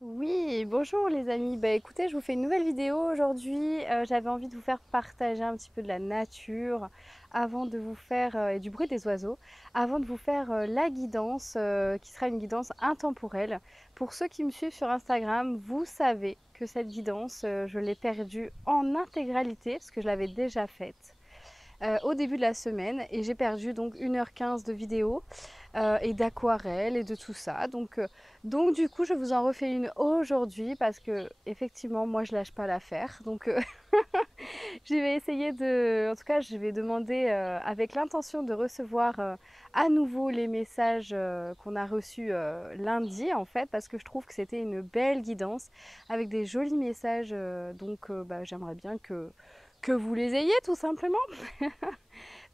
Oui, bonjour les amis. Bah écoutez, je vous fais une nouvelle vidéo aujourd'hui. J'avais envie de vous faire partager un petit peu de la nature avant de vous faire et du bruit des oiseaux, avant de vous faire la guidance qui sera une guidance intemporelle. Pour ceux qui me suivent sur Instagram, vous savez que cette guidance, je l'ai perdue en intégralité parce que je l'avais déjà faite au début de la semaine et j'ai perdu donc 1h15 de vidéo et d'aquarelle et de tout ça. Donc du coup je vous en refais une aujourd'hui parce que effectivement moi je lâche pas l'affaire. Je vais essayer de, en tout cas je vais demander avec l'intention de recevoir à nouveau les messages qu'on a reçus lundi en fait, parce que je trouve que c'était une belle guidance avec des jolis messages. J'aimerais bien que vous les ayez tout simplement.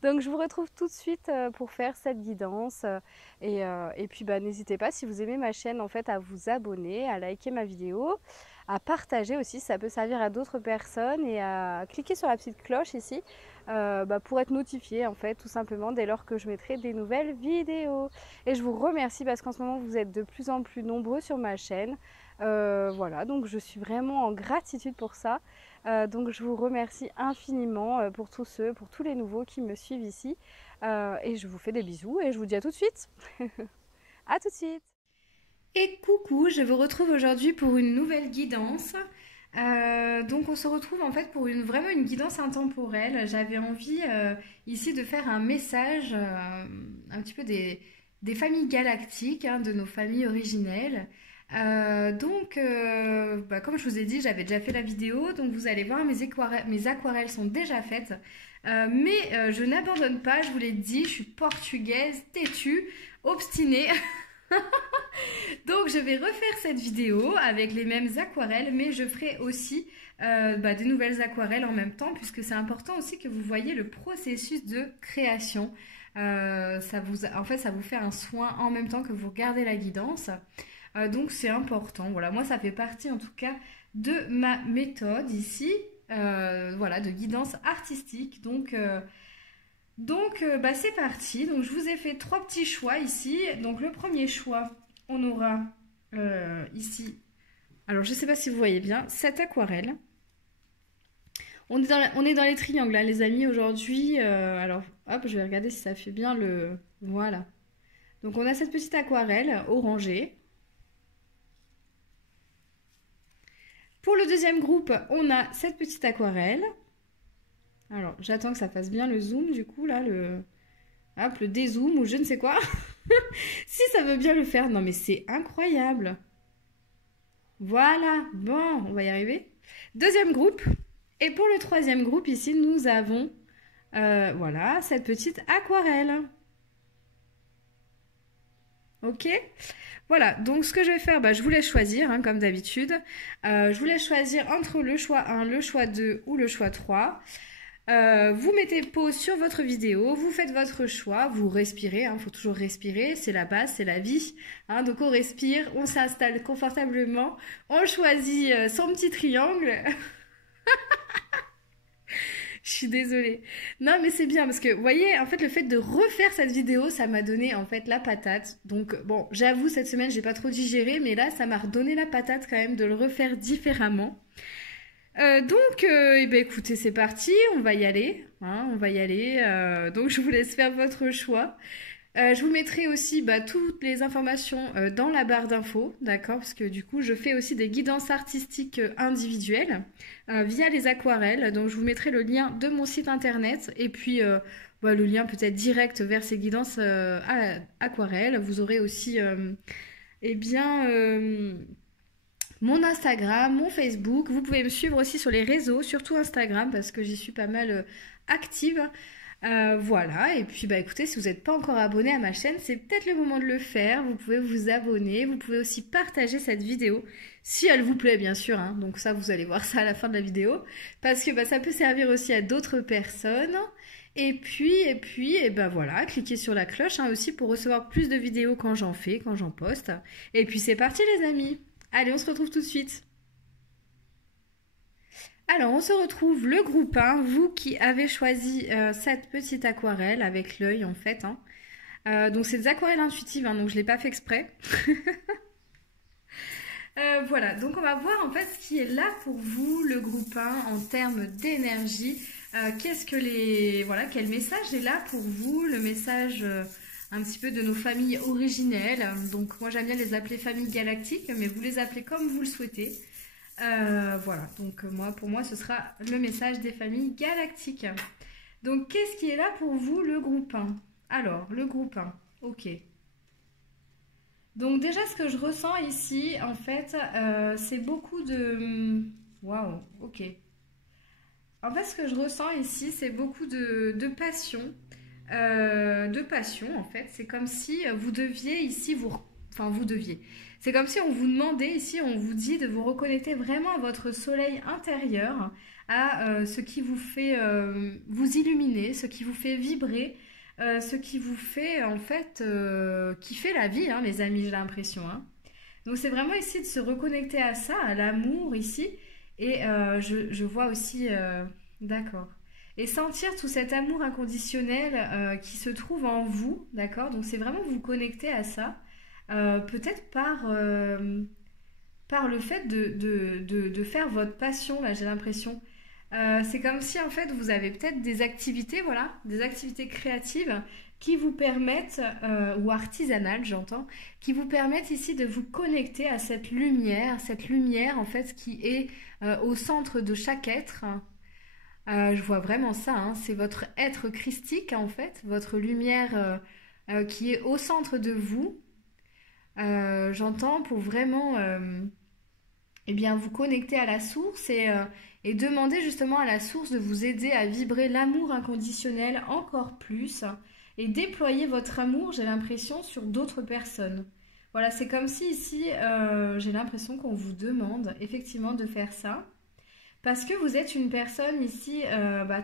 Donc je vous retrouve tout de suite pour faire cette guidance et puis n'hésitez pas, si vous aimez ma chaîne, en fait, à vous abonner, à liker ma vidéo, à partager aussi, ça peut servir à d'autres personnes, et à cliquer sur la petite cloche ici pour être notifié en fait, tout simplement, dès lors que je mettrai des nouvelles vidéos. Et je vous remercie parce qu'en ce moment vous êtes de plus en plus nombreux sur ma chaîne. Voilà, donc je suis vraiment en gratitude pour ça. Donc je vous remercie infiniment pour tous ceux, pour tous les nouveaux qui me suivent ici. Et je vous fais des bisous et je vous dis à tout de suite. À tout de suite. Et coucou, je vous retrouve aujourd'hui pour une nouvelle guidance. Donc on se retrouve en fait pour vraiment une guidance intemporelle. J'avais envie ici de faire un message un petit peu des familles galactiques, hein, de nos familles originelles. Comme je vous ai dit, j'avais déjà fait la vidéo, donc vous allez voir, mes aquarelles sont déjà faites. Mais je n'abandonne pas, je vous l'ai dit, je suis portugaise, têtue, obstinée. Donc je vais refaire cette vidéo avec les mêmes aquarelles, mais je ferai aussi des nouvelles aquarelles en même temps, puisque c'est important aussi que vous voyez le processus de création. Ça vous fait un soin en même temps que vous regardez la guidance. Donc c'est important. Voilà, moi ça fait partie en tout cas de ma méthode ici, voilà, de guidance artistique. C'est parti. Donc je vous ai fait 3 petits choix ici. Donc le premier choix, on aura ici, alors je ne sais pas si vous voyez bien, cette aquarelle. On est dans les triangles, hein, les amis, aujourd'hui. Alors hop, je vais regarder si ça fait bien le... Voilà. Donc on a cette petite aquarelle orangée. Pour le deuxième groupe, on a cette petite aquarelle. Alors, j'attends que ça fasse bien le zoom, du coup, là, le dézoom ou je ne sais quoi. Si ça veut bien le faire. Non, mais c'est incroyable. Voilà. Bon, on va y arriver. Deuxième groupe. Et pour le troisième groupe, ici, nous avons, voilà, cette petite aquarelle. Ok? Voilà, donc ce que je vais faire, je vous laisse choisir, hein, comme d'habitude. Je vous laisse choisir entre le choix 1, le choix 2 ou le choix 3. Vous mettez pause sur votre vidéo, vous faites votre choix, vous respirez, hein, faut toujours respirer, c'est la base, c'est la vie. Hein, donc on respire, on s'installe confortablement, on choisit son petit triangle. Je suis désolée. Non, mais c'est bien parce que, vous voyez, en fait, le fait de refaire cette vidéo, ça m'a donné, en fait, la patate. Donc, bon, j'avoue, cette semaine, j'ai pas trop digéré, mais là, ça m'a redonné la patate quand même de le refaire différemment. Écoutez, c'est parti, on va y aller. Hein, on va y aller. Donc, je vous laisse faire votre choix. Je vous mettrai aussi toutes les informations dans la barre d'infos, d'accord? Parce que du coup, je fais aussi des guidances artistiques individuelles via les aquarelles. Donc, je vous mettrai le lien de mon site internet et puis le lien peut-être direct vers ces guidances aquarelles. Vous aurez aussi, mon Instagram, mon Facebook. Vous pouvez me suivre aussi sur les réseaux, surtout Instagram, parce que j'y suis pas mal active. Voilà, et puis écoutez, si vous n'êtes pas encore abonné à ma chaîne, c'est peut-être le moment de le faire. Vous pouvez vous abonner, vous pouvez aussi partager cette vidéo, si elle vous plaît bien sûr, hein. Donc ça, vous allez voir ça à la fin de la vidéo, parce que ça peut servir aussi à d'autres personnes. Et puis, voilà, cliquez sur la cloche, hein, aussi pour recevoir plus de vidéos quand j'en fais, quand j'en poste. Et puis c'est parti les amis. Allez, on se retrouve tout de suite. Alors, on se retrouve le groupe 1, vous qui avez choisi cette petite aquarelle avec l'œil en fait. Hein. Donc, c'est des aquarelles intuitives, hein, donc je ne l'ai pas fait exprès. Voilà, donc on va voir en fait ce qui est là pour vous, le groupe 1, en termes d'énergie. Qu'est-ce que les... Voilà, quel message est là pour vous, le message un petit peu de nos familles originelles. Donc, moi, j'aime bien les appeler familles galactiques, mais vous les appelez comme vous le souhaitez. Voilà, donc pour moi, ce sera le message des familles galactiques. Donc, qu'est-ce qui est là pour vous, le groupe 1? Alors, le groupe 1, ok. Donc, déjà, ce que je ressens ici, en fait, c'est beaucoup de... Waouh, ok. En fait, ce que je ressens ici, c'est beaucoup de passion. De passion, en fait. C'est comme si vous deviez ici vous... Enfin, vous deviez. C'est comme si on vous demandait ici, on vous dit de vous reconnecter vraiment à votre soleil intérieur, à ce qui vous fait vous illuminer, ce qui vous fait vibrer, ce qui vous fait en fait kiffer la vie, hein, les amis, j'ai l'impression. Hein. Donc c'est vraiment ici de se reconnecter à ça, à l'amour ici. Et je vois aussi, d'accord. Et sentir tout cet amour inconditionnel qui se trouve en vous, d'accord. Donc c'est vraiment vous connecter à ça. Peut-être par le fait de faire votre passion, là j'ai l'impression. C'est comme si en fait vous avez peut-être des activités, voilà, des activités créatives qui vous permettent, ou artisanales j'entends, qui vous permettent ici de vous connecter à cette lumière en fait qui est au centre de chaque être. Je vois vraiment ça, hein, c'est votre être christique en fait, votre lumière qui est au centre de vous. J'entends pour vraiment eh bien, vous connecter à la source et demander justement à la source de vous aider à vibrer l'amour inconditionnel encore plus et déployer votre amour, j'ai l'impression, sur d'autres personnes. Voilà, c'est comme si ici, j'ai l'impression qu'on vous demande effectivement de faire ça. Parce que vous êtes une personne ici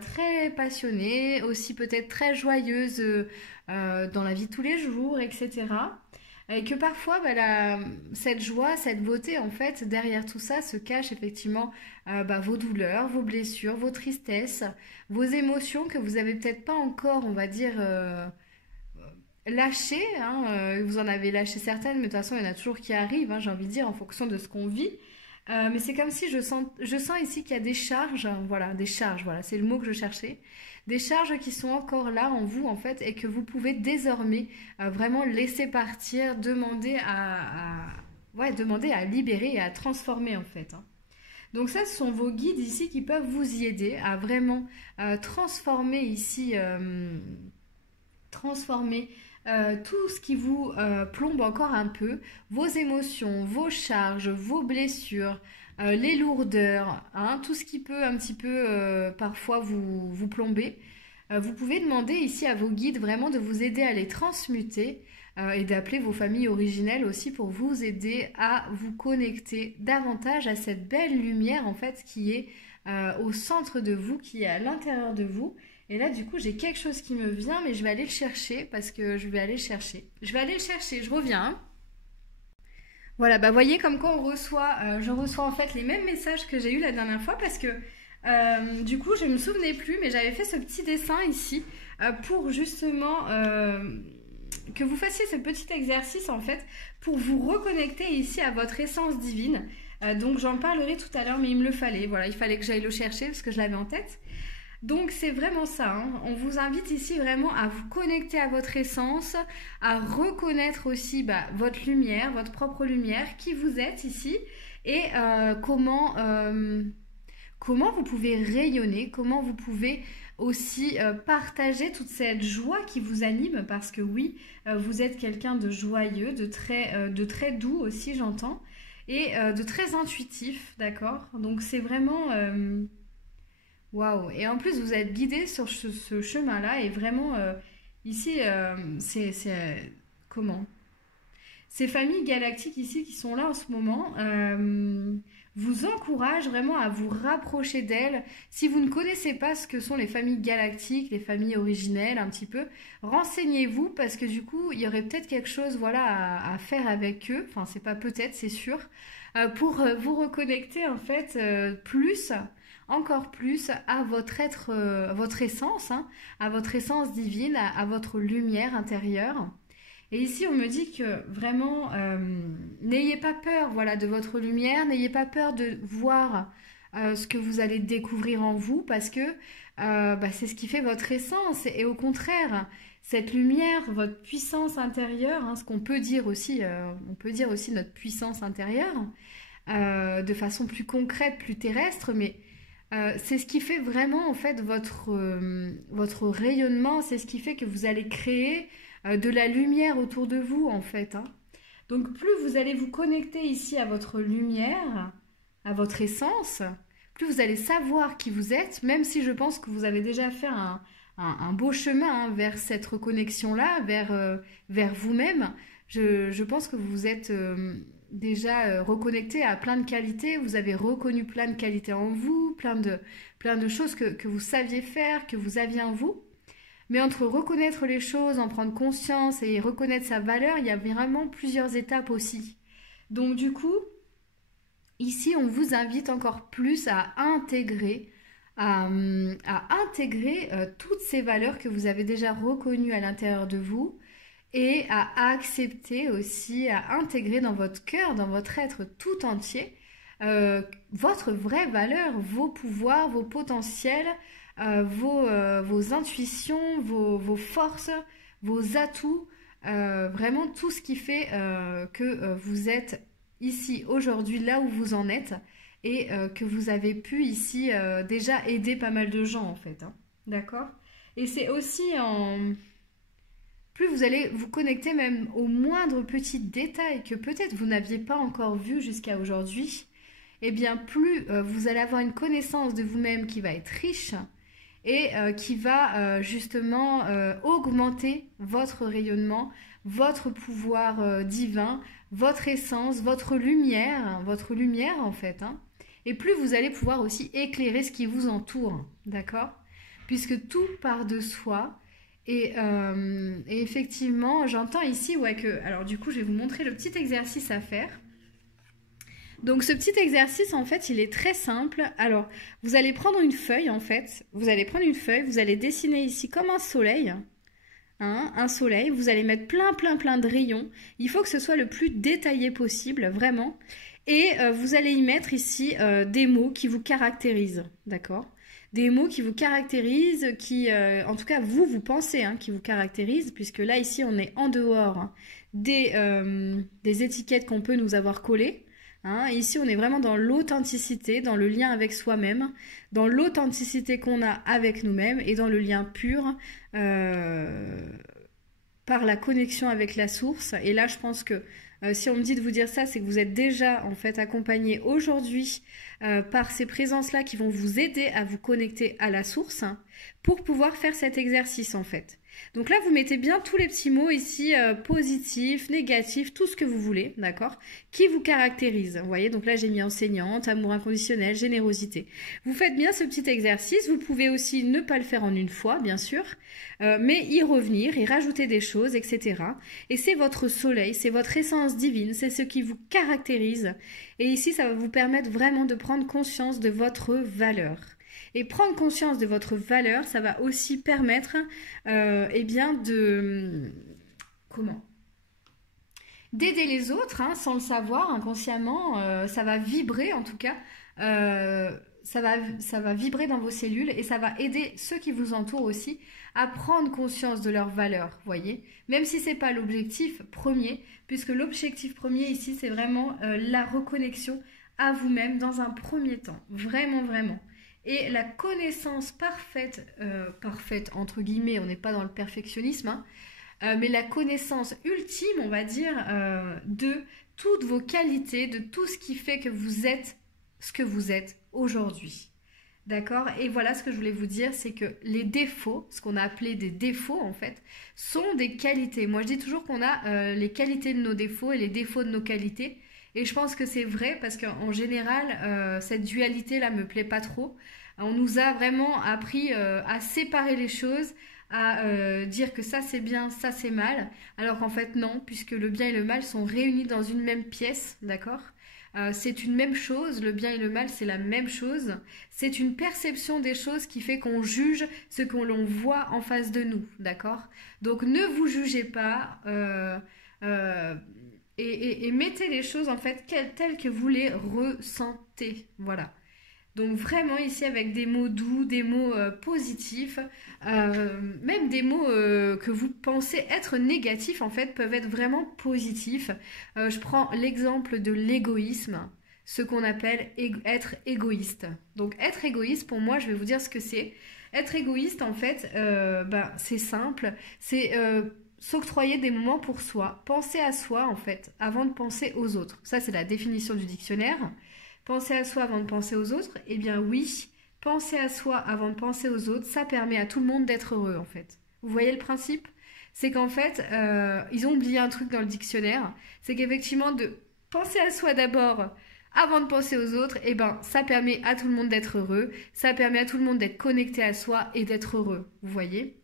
très passionnée, aussi peut-être très joyeuse dans la vie de tous les jours, etc. Et que parfois, cette joie, cette beauté, en fait, derrière tout ça se cache effectivement vos douleurs, vos blessures, vos tristesses, vos émotions que vous avez peut-être pas encore, on va dire, lâchées. Hein, vous en avez lâché certaines, mais de toute façon, il y en a toujours qui arrivent, hein, j'ai envie de dire, en fonction de ce qu'on vit. Mais c'est comme si je sens ici qu'il y a des charges, voilà, c'est le mot que je cherchais, des charges qui sont encore là en vous en fait et que vous pouvez désormais vraiment laisser partir, demander à libérer et à transformer en fait. Hein. Donc ça, ce sont vos guides ici qui peuvent vous y aider à vraiment transformer ici, transformer tout ce qui vous plombe encore un peu, vos émotions, vos charges, vos blessures, les lourdeurs, hein, tout ce qui peut un petit peu parfois vous plomber. Vous pouvez demander ici à vos guides vraiment de vous aider à les transmuter et d'appeler vos familles originelles aussi pour vous aider à vous connecter davantage à cette belle lumière en fait qui est au centre de vous, qui est à l'intérieur de vous. Et là, du coup, j'ai quelque chose qui me vient, mais je vais aller le chercher parce que je vais aller le chercher. Je vais aller le chercher, je reviens. Hein. Voilà, bah voyez comme quoi je reçois en fait les mêmes messages que j'ai eu la dernière fois parce que du coup, je ne me souvenais plus, mais j'avais fait ce petit dessin ici pour justement que vous fassiez ce petit exercice en fait pour vous reconnecter ici à votre essence divine. Donc j'en parlerai tout à l'heure, mais il me le fallait. Voilà, il fallait que j'aille le chercher parce que je l'avais en tête. Donc c'est vraiment ça, hein. On vous invite ici vraiment à vous connecter à votre essence, à reconnaître aussi votre lumière, votre propre lumière, qui vous êtes ici et comment vous pouvez rayonner, comment vous pouvez aussi partager toute cette joie qui vous anime parce que oui, vous êtes quelqu'un de joyeux, de très doux aussi j'entends et de très intuitif, d'accord? Donc c'est vraiment... Waouh! Et en plus, vous êtes guidé sur ce chemin-là et vraiment, ici, comment? Ces familles galactiques ici qui sont là en ce moment vous encouragent vraiment à vous rapprocher d'elles. Si vous ne connaissez pas ce que sont les familles galactiques, les familles originelles un petit peu, renseignez-vous parce que du coup, il y aurait peut-être quelque chose voilà, à faire avec eux. Enfin, c'est pas peut-être, c'est sûr. Pour vous reconnecter en fait plus encore plus à votre être, votre essence, hein, à votre essence divine, à votre lumière intérieure. Et ici, on me dit que vraiment, n'ayez pas peur, voilà, de votre lumière, n'ayez pas peur de voir ce que vous allez découvrir en vous, parce que c'est ce qui fait votre essence. Et au contraire, cette lumière, votre puissance intérieure, hein, ce qu'on peut dire aussi, on peut dire aussi notre puissance intérieure, de façon plus concrète, plus terrestre, mais c'est ce qui fait vraiment en fait votre rayonnement, c'est ce qui fait que vous allez créer de la lumière autour de vous en fait, hein. Donc plus vous allez vous connecter ici à votre lumière, à votre essence, plus vous allez savoir qui vous êtes, même si je pense que vous avez déjà fait un beau chemin, hein, vers cette reconnexion-là, vers vous-même. Je pense que vous êtes déjà reconnecté à plein de qualités, vous avez reconnu plein de qualités en vous, plein de choses que vous saviez faire, que vous aviez en vous. Mais entre reconnaître les choses, en prendre conscience et reconnaître sa valeur, il y a vraiment plusieurs étapes aussi. Donc du coup, ici, on vous invite encore plus à intégrer, toutes ces valeurs que vous avez déjà reconnues à l'intérieur de vous et à accepter aussi, à intégrer dans votre cœur, dans votre être tout entier, votre vraie valeur, vos pouvoirs, vos potentiels, vos intuitions, vos forces, vos atouts, vraiment tout ce qui fait que vous êtes ici aujourd'hui là où vous en êtes et que vous avez pu ici déjà aider pas mal de gens en fait, hein. D'accord? Et c'est aussi plus vous allez vous connecter même aux moindres petits détails que peut-être vous n'aviez pas encore vus jusqu'à aujourd'hui, et bien plus vous allez avoir une connaissance de vous-même qui va être riche et qui va justement augmenter votre rayonnement, votre pouvoir divin, votre essence, votre lumière en fait, hein. Et plus vous allez pouvoir aussi éclairer ce qui vous entoure, d'accord? Puisque tout part de soi. Et effectivement, j'entends ici, ouais, que... Alors du coup, je vais vous montrer le petit exercice à faire. Donc ce petit exercice, en fait, il est très simple. Alors, vous allez prendre une feuille, en fait. Vous allez prendre une feuille, vous allez dessiner ici comme un soleil. Hein, un soleil. Vous allez mettre plein de rayons. Il faut que ce soit le plus détaillé possible, vraiment. Et vous allez y mettre ici des mots qui vous caractérisent, d'accord? Des mots qui vous caractérisent, qui, en tout cas, vous pensez, hein, qui vous caractérisent, puisque là, ici, on est en dehors, hein, des étiquettes qu'on peut nous avoir collées. Hein. Ici, on est vraiment dans l'authenticité, dans le lien avec soi-même, dans l'authenticité qu'on a avec nous-mêmes et dans le lien pur par la connexion avec la source. Et là, je pense que si on me dit de vous dire ça, c'est que vous êtes déjà en fait accompagné aujourd'hui par ces présences-là qui vont vous aider à vous connecter à la source, hein, pour pouvoir faire cet exercice en fait. Donc là, vous mettez bien tous les petits mots ici, positifs, négatifs, tout ce que vous voulez, d'accord, qui vous caractérise. Vous voyez, donc là, j'ai mis enseignante, amour inconditionnel, générosité. Vous faites bien ce petit exercice. Vous pouvez aussi ne pas le faire en une fois, bien sûr, mais y revenir, y rajouter des choses, etc. Et c'est votre soleil, c'est votre essence divine, c'est ce qui vous caractérise. Et ici, ça va vous permettre vraiment de prendre conscience de votre valeur. Et prendre conscience de votre valeur, ça va aussi permettre eh bien d'aider les autres, hein, sans le savoir, inconsciemment. Ça va vibrer en tout cas. Ça va vibrer dans vos cellules et ça va aider ceux qui vous entourent aussi à prendre conscience de leur valeur, voyez. Même si ce n'est pas l'objectif premier, puisque l'objectif premier ici, c'est vraiment la reconnexion à vous-même dans un premier temps. Vraiment, vraiment. Et la connaissance parfaite, entre guillemets, on n'est pas dans le perfectionnisme, hein, mais la connaissance ultime, on va dire, de toutes vos qualités, de tout ce qui fait que vous êtes ce que vous êtes aujourd'hui. D'accord? Et voilà ce que je voulais vous dire, c'est que les défauts, ce qu'on a appelé des défauts en fait, sont des qualités. Moi je dis toujours qu'on a les qualités de nos défauts et les défauts de nos qualités. Et je pense que c'est vrai parce qu'en général, cette dualité-là me plaît pas trop. On nous a vraiment appris à séparer les choses, à dire que ça c'est bien, ça c'est mal. Alors qu'en fait non, puisque le bien et le mal sont réunis dans une même pièce, d'accord ? c'est une même chose, le bien et le mal, c'est la même chose. C'est une perception des choses qui fait qu'on juge ce que l'on voit en face de nous, d'accord? Donc ne vous jugez pas euh, et mettez les choses en fait telles que vous les ressentez, voilà. Donc vraiment ici avec des mots doux, des mots positifs, même des mots que vous pensez être négatifs en fait peuvent être vraiment positifs. Je prends l'exemple de l'égoïsme, ce qu'on appelle être égoïste. Donc être égoïste pour moi je vais vous dire ce que c'est. Être égoïste en fait c'est simple, c'est s'octroyer des moments pour soi, penser à soi en fait avant de penser aux autres. Ça c'est la définition du dictionnaire. Penser à soi avant de penser aux autres, eh bien oui, penser à soi avant de penser aux autres, ça permet à tout le monde d'être heureux en fait. Vous voyez le principe? C'est qu'en fait, ils ont oublié un truc dans le dictionnaire, c'est qu'effectivement de penser à soi d'abord avant de penser aux autres, eh ben ça permet à tout le monde d'être heureux, ça permet à tout le monde d'être connecté à soi et d'être heureux, vous voyez?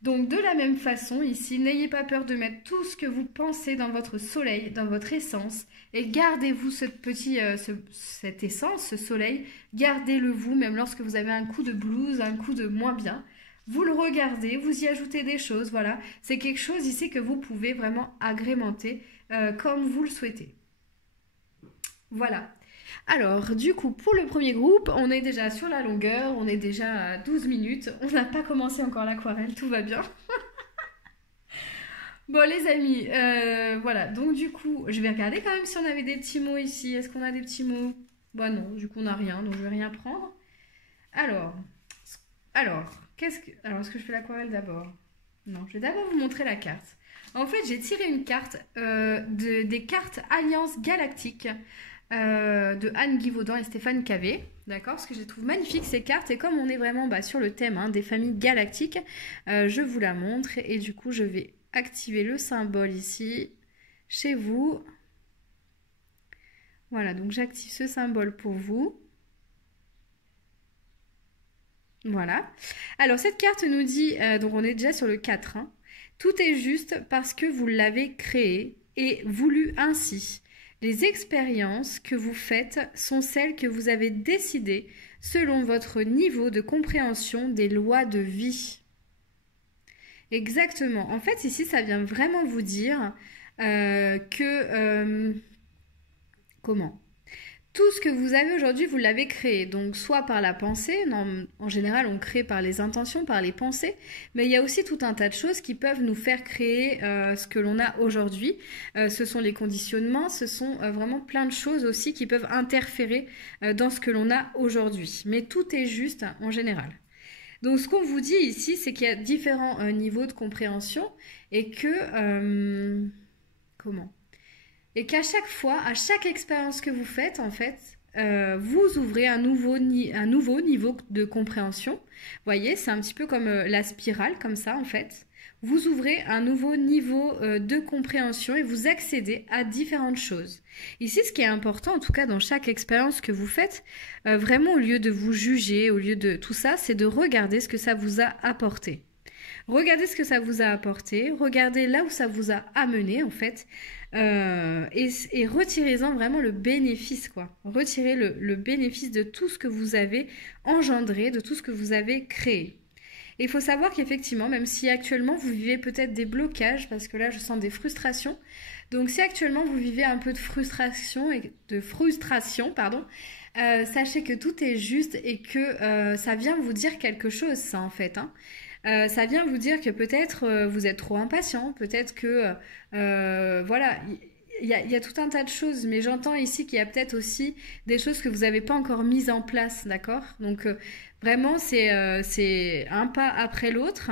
Donc de la même façon, ici, n'ayez pas peur de mettre tout ce que vous pensez dans votre soleil, dans votre essence, et gardez-vous cette essence, ce soleil, gardez-le vous, même lorsque vous avez un coup de blues, un coup de moins bien. Vous le regardez, vous y ajoutez des choses, voilà. C'est quelque chose ici que vous pouvez vraiment agrémenter comme vous le souhaitez. Voilà. Alors, du coup, pour le premier groupe, on est déjà sur la longueur, on est déjà à 12 minutes, on n'a pas commencé encore l'aquarelle, tout va bien. Bon, les amis, voilà, donc du coup, je vais regarder quand même si on avait des petits mots ici. Est-ce qu'on a des petits mots? Bah non, du coup, on n'a rien, donc je vais rien prendre. Alors, est-ce que je fais l'aquarelle d'abord? Non, je vais d'abord vous montrer la carte. En fait, j'ai tiré une carte des cartes Alliance Galactique de Anne Guivaudan et Stéphane Cavé, d'accord, parce que je les trouve magnifiques ces cartes, et comme on est vraiment sur le thème des familles galactiques, je vous la montre, et du coup je vais activer le symbole ici chez vous. Voilà, donc j'active ce symbole pour vous. Voilà. Alors cette carte nous dit, donc on est déjà sur le 4, tout est juste parce que vous l'avez créé et voulu ainsi. Les expériences que vous faites sont celles que vous avez décidées selon votre niveau de compréhension des lois de vie. Exactement. En fait, ici, ça vient vraiment vous dire comment? Tout ce que vous avez aujourd'hui, vous l'avez créé. Donc, soit par la pensée, en général, on crée par les intentions, par les pensées, mais il y a aussi tout un tas de choses qui peuvent nous faire créer ce que l'on a aujourd'hui. Ce sont les conditionnements, ce sont vraiment plein de choses aussi qui peuvent interférer dans ce que l'on a aujourd'hui. Mais tout est juste en général. Donc, ce qu'on vous dit ici, c'est qu'il y a différents niveaux de compréhension et que... Et qu'à chaque fois, à chaque expérience que vous faites, en fait, vous ouvrez un nouveau niveau de compréhension. Vous voyez, c'est un petit peu comme la spirale, comme ça, en fait. Vous ouvrez un nouveau niveau de compréhension et vous accédez à différentes choses. Ici, ce qui est important, en tout cas dans chaque expérience que vous faites, vraiment au lieu de vous juger, au lieu de tout ça, c'est de regarder ce que ça vous a apporté. Regardez ce que ça vous a apporté, regardez là où ça vous a amené, en fait, et retirez-en vraiment le bénéfice, quoi. Retirez le bénéfice de tout ce que vous avez engendré, de tout ce que vous avez créé. Et il faut savoir qu'effectivement, même si actuellement vous vivez peut-être des blocages, parce que là je sens des frustrations, donc si actuellement vous vivez un peu de frustration, sachez que tout est juste et que ça vient vous dire quelque chose, ça en fait, ça vient vous dire que peut-être vous êtes trop impatient, peut-être que voilà, il y a tout un tas de choses, mais j'entends ici qu'il y a peut-être aussi des choses que vous n'avez pas encore mises en place, d'accord? Donc vraiment c'est un pas après l'autre,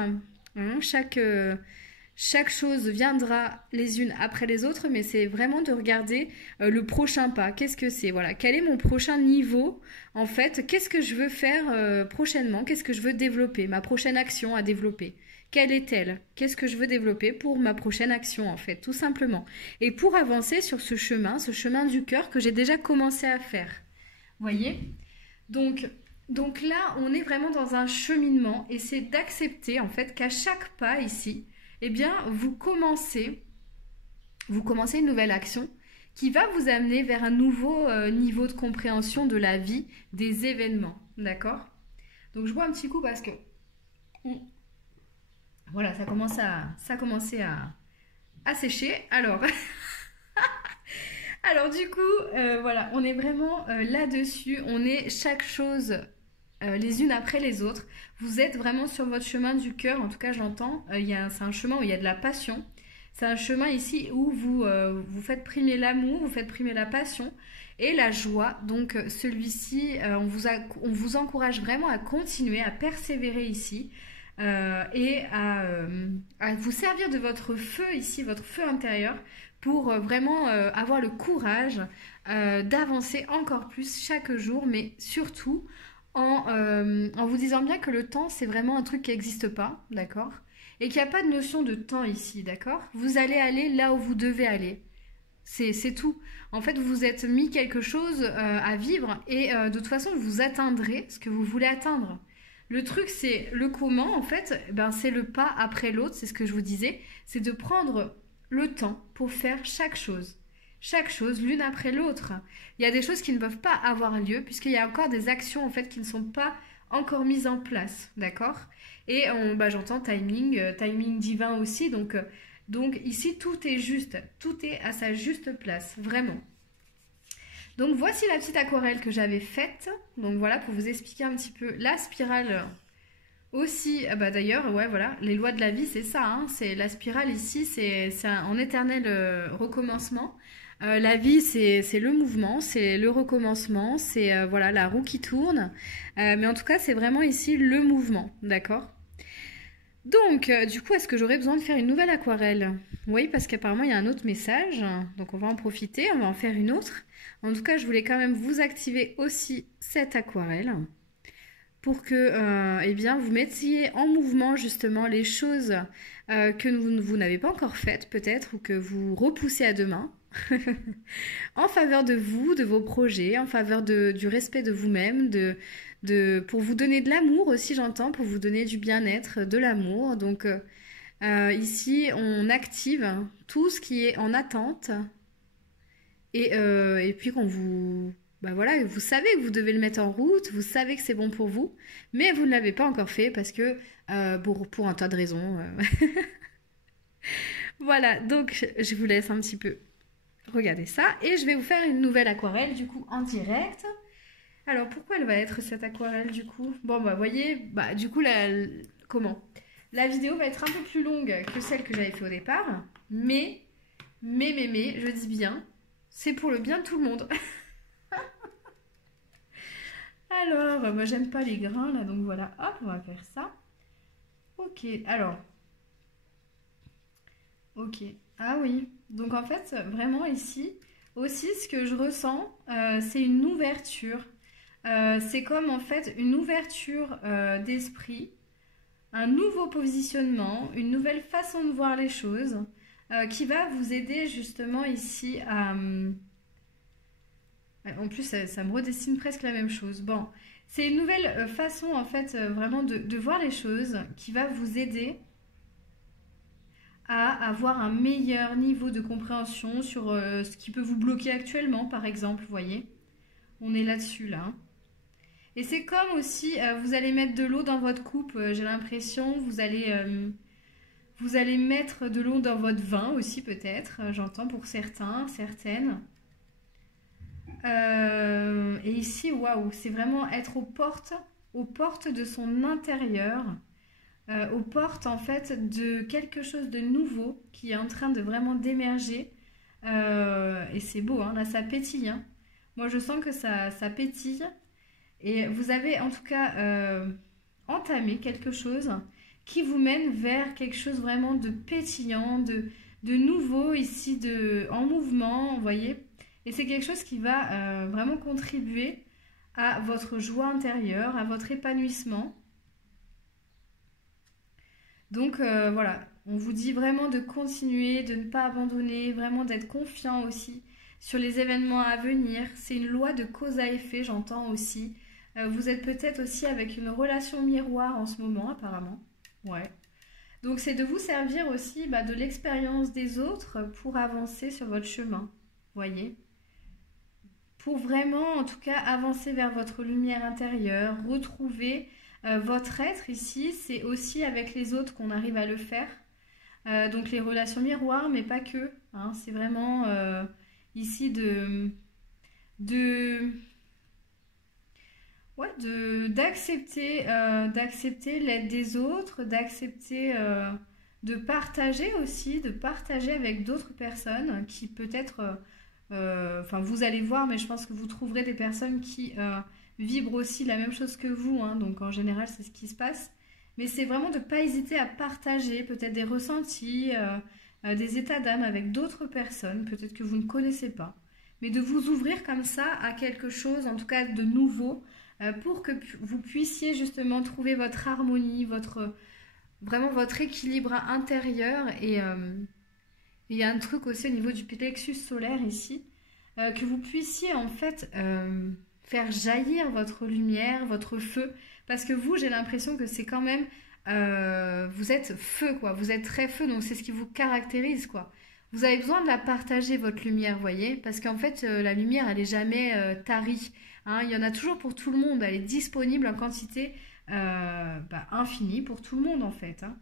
chaque chose viendra les unes après les autres, mais c'est vraiment de regarder le prochain pas. Qu'est-ce que c'est? Voilà, quel est mon prochain niveau? En fait, qu'est-ce que je veux faire prochainement? Qu'est-ce que je veux développer? Ma prochaine action à développer. Quelle est-elle? Qu'est-ce que je veux développer pour ma prochaine action, en fait, tout simplement. Et pour avancer sur ce chemin du cœur que j'ai déjà commencé à faire. Voyez? Donc là, on est vraiment dans un cheminement et c'est d'accepter, en fait, qu'à chaque pas ici, eh bien, vous commencez une nouvelle action qui va vous amener vers un nouveau niveau de compréhension de la vie, des événements. D'accord? Donc je bois un petit coup parce que voilà, ça a commencé à sécher. Alors, alors du coup, voilà, on est vraiment là-dessus. On est chaque chose les unes après les autres. Vous êtes vraiment sur votre chemin du cœur, en tout cas je l'entends. C'est un chemin où il y a de la passion. C'est un chemin ici où vous faites primer l'amour, vous faites primer la passion et la joie. Donc celui-ci, on vous encourage vraiment à continuer, à persévérer ici et à vous servir de votre feu ici, votre feu intérieur, pour vraiment avoir le courage d'avancer encore plus chaque jour, mais surtout en vous disant bien que le temps, c'est vraiment un truc qui n'existe pas, d'accord? Et qu'il n'y a pas de notion de temps ici, d'accord? Vous allez aller là où vous devez aller. C'est tout. En fait, vous vous êtes mis quelque chose à vivre et de toute façon, vous atteindrez ce que vous voulez atteindre. Le truc, c'est le comment, en fait, ben, c'est le pas après l'autre, c'est ce que je vous disais, c'est de prendre le temps pour faire chaque chose. Chaque chose, l'une après l'autre. Il y a des choses qui ne peuvent pas avoir lieu, puisqu'il y a encore des actions, en fait, qui ne sont pas encore mises en place, d'accord? Et bah, j'entends timing, timing divin aussi, donc ici, tout est juste, tout est à sa juste place, vraiment. Donc voici la petite aquarelle que j'avais faite. Donc voilà, pour vous expliquer un petit peu la spirale aussi. Bah d'ailleurs, ouais, voilà, les lois de la vie, c'est ça. Hein, c'est la spirale ici, c'est en éternel recommencement. La vie, c'est le mouvement, c'est le recommencement, c'est voilà la roue qui tourne. Mais en tout cas, c'est vraiment ici le mouvement, d'accord? Donc, du coup, est-ce que j'aurais besoin de faire une nouvelle aquarelle? Oui, parce qu'apparemment, il y a un autre message. Donc, on va en profiter, on va en faire une autre. En tout cas, je voulais quand même vous activer aussi cette aquarelle pour que eh bien, vous mettiez en mouvement justement les choses que vous n'avez pas encore faites peut-être ou que vous repoussez à demain. En faveur de vous, de vos projets, en faveur du respect de vous-même, pour vous donner de l'amour aussi, j'entends, pour vous donner du bien-être, de l'amour. Donc ici, on active tout ce qui est en attente et puis qu'on vous... Bah voilà, vous savez que vous devez le mettre en route, vous savez que c'est bon pour vous, mais vous ne l'avez pas encore fait parce que pour un tas de raisons. Voilà, donc je vous laisse un petit peu regarder ça et je vais vous faire une nouvelle aquarelle du coup en direct. Alors pourquoi elle va être cette aquarelle du coup? Bon bah voyez, bah du coup comment? La vidéo va être un peu plus longue que celle que j'avais fait au départ, mais, je dis bien, c'est pour le bien de tout le monde. Alors, moi j'aime pas les grains là, donc voilà, hop, on va faire ça. Ok, alors. Ok, ah oui, donc en fait, vraiment ici, aussi ce que je ressens, c'est une ouverture. C'est comme en fait une ouverture d'esprit, un nouveau positionnement, une nouvelle façon de voir les choses qui va vous aider justement ici à... En plus, ça me redessine presque la même chose. Bon, c'est une nouvelle façon en fait vraiment de voir les choses qui va vous aider à avoir un meilleur niveau de compréhension sur ce qui peut vous bloquer actuellement, par exemple, vous voyez. On est là-dessus, là. Et c'est comme aussi, vous allez mettre de l'eau dans votre coupe, j'ai l'impression, vous allez mettre de l'eau dans votre vin aussi, peut-être, j'entends pour certains, certaines. Et ici, waouh, c'est vraiment être aux portes de son intérieur, aux portes en fait de quelque chose de nouveau qui est en train de vraiment d'émerger. Et c'est beau, hein, là ça pétille. Hein. Moi je sens que ça pétille. Et vous avez en tout cas entamé quelque chose qui vous mène vers quelque chose vraiment de pétillant, de nouveau ici, en mouvement, vous voyez. Et c'est quelque chose qui va vraiment contribuer à votre joie intérieure, à votre épanouissement. Donc voilà, on vous dit vraiment de continuer, de ne pas abandonner, vraiment d'être confiant aussi sur les événements à venir. C'est une loi de cause à effet, j'entends aussi. Vous êtes peut-être aussi avec une relation miroir en ce moment, apparemment. Ouais. Donc c'est de vous servir aussi de l'expérience des autres pour avancer sur votre chemin. voyez. Pour vraiment, en tout cas, avancer vers votre lumière intérieure, retrouver votre être ici. C'est aussi avec les autres qu'on arrive à le faire. Donc les relations miroirs, mais pas que. Hein, c'est vraiment ici de ouais, d'accepter l'aide des autres, d'accepter de partager aussi, de partager avec d'autres personnes qui peut-être, enfin vous allez voir, mais je pense que vous trouverez des personnes qui vibrent aussi la même chose que vous, hein, donc en général c'est ce qui se passe. Mais c'est vraiment de ne pas hésiter à partager peut-être des ressentis, des états d'âme avec d'autres personnes, peut-être que vous ne connaissez pas. Mais de vous ouvrir comme ça à quelque chose, en tout cas de nouveau, pour que vous puissiez justement trouver votre harmonie, vraiment votre équilibre intérieur. Et il y a un truc aussi au niveau du plexus solaire ici, que vous puissiez en fait faire jaillir votre lumière, votre feu. Parce que vous, j'ai l'impression que c'est quand même... vous êtes feu, quoi. Vous êtes très feu, donc c'est ce qui vous caractérise, quoi. Vous avez besoin de la partager, votre lumière, voyez. Parce qu'en fait, la lumière, elle n'est jamais tarie. Hein. Il y en a toujours pour tout le monde. Elle est disponible en quantité infinie pour tout le monde, en fait. Hein.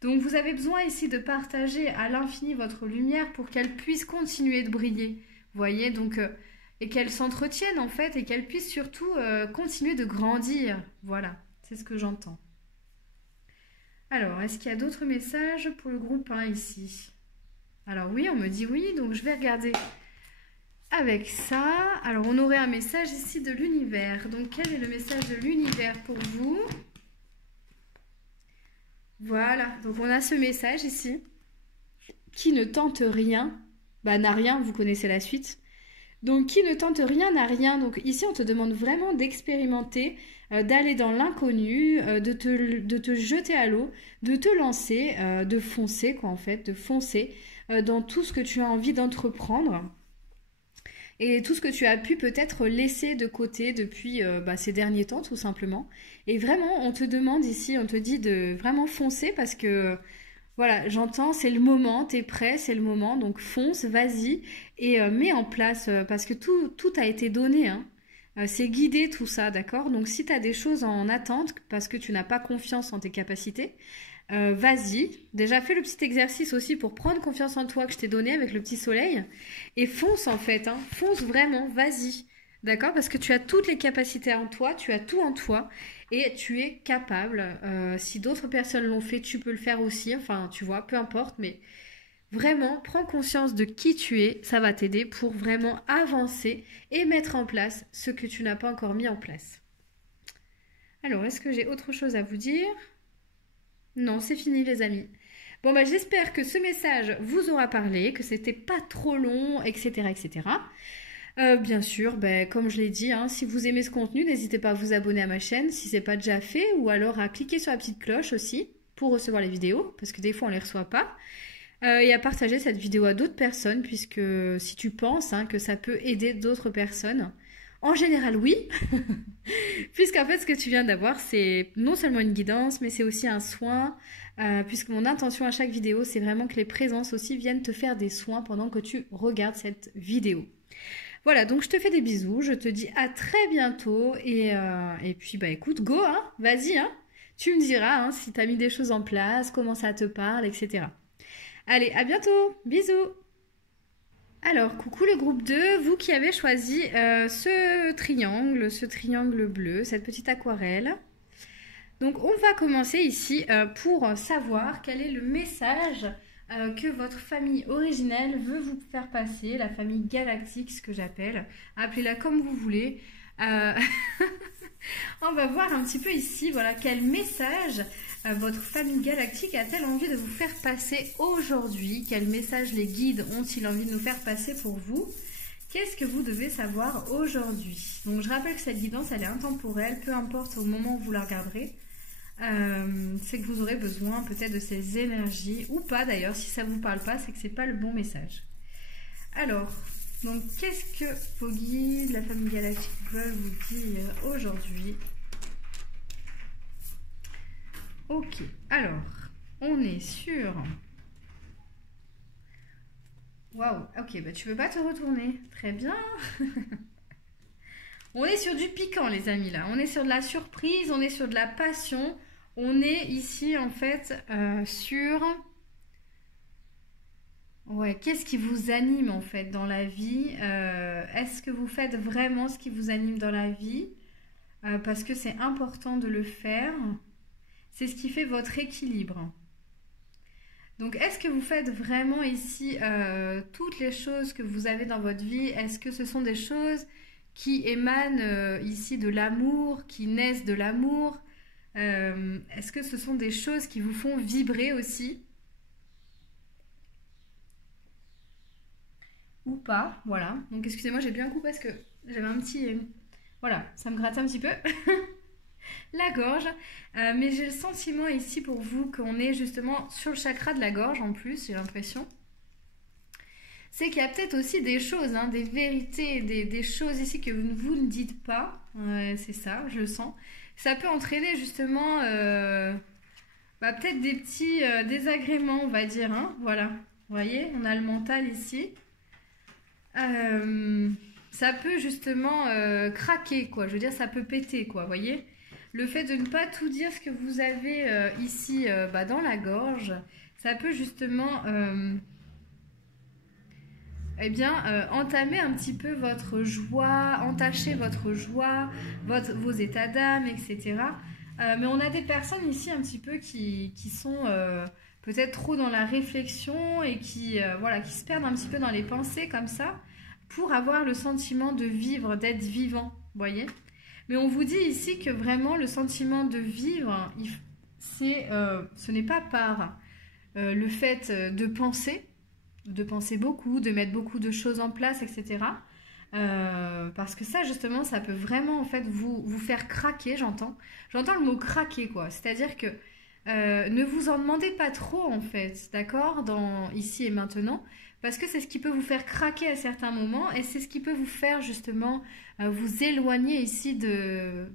Donc, vous avez besoin ici de partager à l'infini votre lumière pour qu'elle puisse continuer de briller. Vous voyez, donc... et qu'elle s'entretienne en fait et qu'elle puisse surtout continuer de grandir. Voilà, c'est ce que j'entends. Alors, est-ce qu'il y a d'autres messages pour le groupe 1 ici? Alors oui, on me dit oui, donc je vais regarder avec ça. Alors, on aurait un message ici de l'univers. Donc, quel est le message de l'univers pour vous? Voilà, donc on a ce message ici. Qui ne tente rien, n'a rien, vous connaissez la suite. Donc, qui ne tente rien n'a rien. Donc, ici, on te demande vraiment d'expérimenter, d'aller dans l'inconnu, de te jeter à l'eau, de te lancer, de foncer, quoi, en fait, de foncer dans tout ce que tu as envie d'entreprendre et tout ce que tu as pu peut-être laisser de côté depuis ces derniers temps, tout simplement. Et vraiment, on te demande ici, on te dit de vraiment foncer parce que... Voilà, j'entends, c'est le moment, t'es prêt, c'est le moment, donc fonce, vas-y et mets en place, parce que tout a été donné, hein. C'est guidé tout ça, d'accord? Donc si tu as des choses en attente, parce que tu n'as pas confiance en tes capacités, vas-y. Déjà fais le petit exercice aussi pour prendre confiance en toi que je t'ai donné avec le petit soleil, et fonce en fait, hein. Fonce vraiment, vas-y. D'accord? Parce que tu as toutes les capacités en toi, tu as tout en toi et tu es capable. Si d'autres personnes l'ont fait, tu peux le faire aussi. Enfin, tu vois, peu importe, mais vraiment, prends conscience de qui tu es. Ça va t'aider pour vraiment avancer et mettre en place ce que tu n'as pas encore mis en place. Alors, est-ce que j'ai autre chose à vous dire? Non, c'est fini les amis. Bon, j'espère que ce message vous aura parlé, que c'était pas trop long, etc., etc. Bien sûr, comme je l'ai dit, hein, si vous aimez ce contenu, n'hésitez pas à vous abonner à ma chaîne si ce n'est pas déjà fait, ou alors à cliquer sur la petite cloche aussi pour recevoir les vidéos, parce que des fois on ne les reçoit pas, et à partager cette vidéo à d'autres personnes, puisque si tu penses que ça peut aider d'autres personnes, en général oui, puisqu'en fait ce que tu viens d'avoir c'est non seulement une guidance, mais c'est aussi un soin, puisque mon intention à chaque vidéo c'est vraiment que les présences aussi viennent te faire des soins pendant que tu regardes cette vidéo. Voilà, donc je te fais des bisous, je te dis à très bientôt et puis écoute, go, hein, vas-y, hein, tu me diras si tu as mis des choses en place, comment ça te parle, etc. Allez, à bientôt, bisous. Alors, coucou le groupe 2, vous qui avez choisi ce triangle bleu, cette petite aquarelle. Donc on va commencer ici pour savoir quel est le message que votre famille originelle veut vous faire passer, la famille galactique, ce que j'appelle. Appelez-la comme vous voulez. On va voir un petit peu ici, voilà, quel message votre famille galactique a-t-elle envie de vous faire passer aujourd'hui? Quel message les guides ont-ils envie de nous faire passer pour vous? Qu'est-ce que vous devez savoir aujourd'hui? Donc je rappelle que cette guidance, elle est intemporelle, peu importe au moment où vous la regarderez. C'est que vous aurez besoin peut-être de ces énergies ou pas d'ailleurs, si ça ne vous parle pas c'est que c'est pas le bon message. Alors donc qu'est-ce que vos guides, la famille galactique veulent vous dire aujourd'hui? Ok, alors on est sur Waouh, ok, bah tu veux pas te retourner. Très bien. On est sur du piquant, les amis, là. On est sur de la surprise, on est sur de la passion. On est ici, en fait, sur... Ouais, qu'est-ce qui vous anime, en fait, dans la vie? Est-ce que vous faites vraiment ce qui vous anime dans la vie? Parce que c'est important de le faire. C'est ce qui fait votre équilibre. Donc, est-ce que vous faites vraiment ici toutes les choses que vous avez dans votre vie? Est-ce que ce sont des choses qui émanent ici de l'amour, qui naissent de l'amour? Est-ce que ce sont des choses qui vous font vibrer aussi ou pas? Voilà. Donc, excusez-moi, j'ai bien coupé parce que j'avais un petit... Voilà, ça me gratte un petit peu la gorge. Mais j'ai le sentiment ici pour vous qu'on est justement sur le chakra de la gorge en plus, j'ai l'impression. C'est qu'il y a peut-être aussi des choses, hein, des vérités, des choses ici que vous ne dites pas. Ouais, c'est ça, je le sens. Ça peut entraîner justement peut-être des petits désagréments, on va dire. Hein, voilà, vous voyez, on a le mental ici. Ça peut justement craquer, quoi. Je veux dire, ça peut péter, quoi, vous voyez. Le fait de ne pas tout dire ce que vous avez ici dans la gorge, ça peut justement... entamer un petit peu votre joie, entacher votre joie, vos états d'âme, etc. Mais on a des personnes ici un petit peu qui sont peut-être trop dans la réflexion et qui se perdent un petit peu dans les pensées comme ça pour avoir le sentiment de vivre, d'être vivant, vous voyez. Mais on vous dit ici que vraiment le sentiment de vivre, ce n'est pas par le fait de penser beaucoup, de mettre beaucoup de choses en place, etc. Parce que ça, justement, ça peut vraiment, en fait, vous faire craquer, j'entends. J'entends le mot craquer, quoi. C'est-à-dire que ne vous en demandez pas trop, en fait, d'accord, dans ici et maintenant, parce que c'est ce qui peut vous faire craquer à certains moments et c'est ce qui peut vous faire, justement, vous éloigner ici de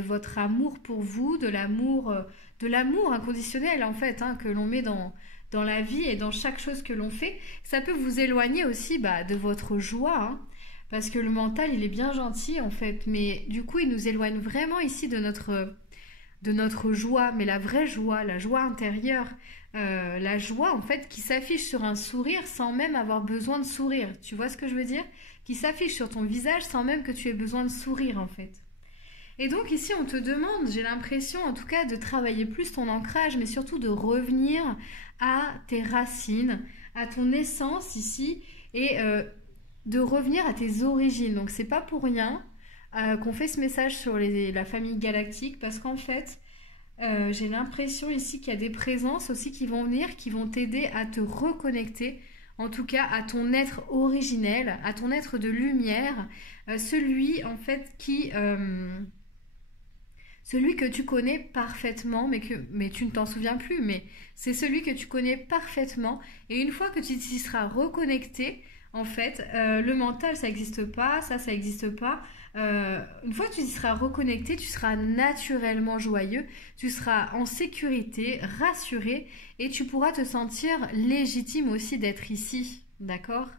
votre amour pour vous, de l'amour inconditionnel, en fait, hein, que l'on met dans la vie et dans chaque chose que l'on fait. Ça peut vous éloigner aussi de votre joie, hein, parce que le mental, il est bien gentil, en fait, mais du coup, il nous éloigne vraiment ici de notre joie, mais la vraie joie, la joie intérieure, la joie, en fait, qui s'affiche sur un sourire sans même avoir besoin de sourire. Tu vois ce que je veux dire? Qui s'affiche sur ton visage sans même que tu aies besoin de sourire, en fait. Et donc ici, on te demande, j'ai l'impression en tout cas, de travailler plus ton ancrage, mais surtout de revenir à tes racines, à ton essence ici, et de revenir à tes origines. Donc c'est pas pour rien qu'on fait ce message sur la famille galactique, parce qu'en fait, j'ai l'impression ici qu'il y a des présences aussi qui vont venir, qui vont t'aider à te reconnecter, en tout cas à ton être originel, à ton être de lumière, celui en fait celui que tu connais parfaitement, mais tu ne t'en souviens plus, mais c'est celui que tu connais parfaitement. Et une fois que tu t'y seras reconnecté, en fait, le mental, ça n'existe pas, ça n'existe pas. Une fois que tu t'y seras reconnecté, tu seras naturellement joyeux, tu seras en sécurité, rassuré, et tu pourras te sentir légitime aussi d'être ici, d'accord?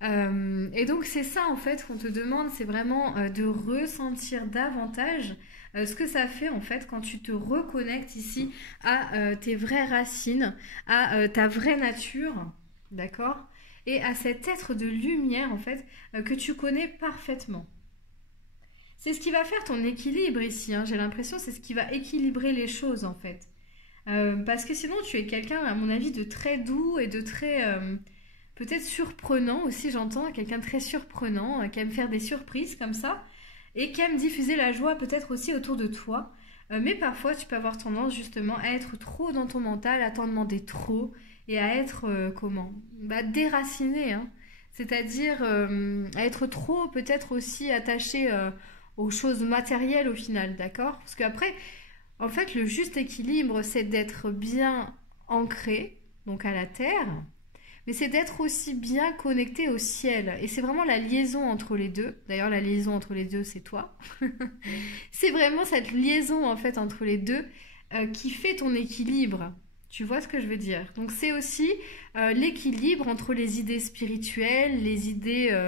Et donc c'est ça en fait qu'on te demande, c'est vraiment de ressentir davantage ce que ça fait en fait quand tu te reconnectes ici à tes vraies racines, à ta vraie nature, d'accord? Et à cet être de lumière en fait que tu connais parfaitement. C'est ce qui va faire ton équilibre ici, hein, j'ai l'impression, c'est ce qui va équilibrer les choses en fait. Parce que sinon tu es quelqu'un à mon avis de très doux et de très... peut-être surprenant aussi, j'entends, quelqu'un de très surprenant, qui aime faire des surprises comme ça, et qui aime diffuser la joie peut-être aussi autour de toi. Mais parfois, tu peux avoir tendance justement à être trop dans ton mental, à t'en demander trop, et à être, déraciné, hein. C'est-à-dire à être trop peut-être aussi attaché aux choses matérielles au final, d'accord? Parce qu'après, en fait, le juste équilibre, c'est d'être bien ancré, donc à la terre, mais c'est d'être aussi bien connecté au ciel. Et c'est vraiment la liaison entre les deux. D'ailleurs, la liaison entre les deux, c'est toi. C'est vraiment cette liaison, en fait, entre les deux qui fait ton équilibre. Tu vois ce que je veux dire? Donc c'est aussi l'équilibre entre les idées spirituelles, les idées,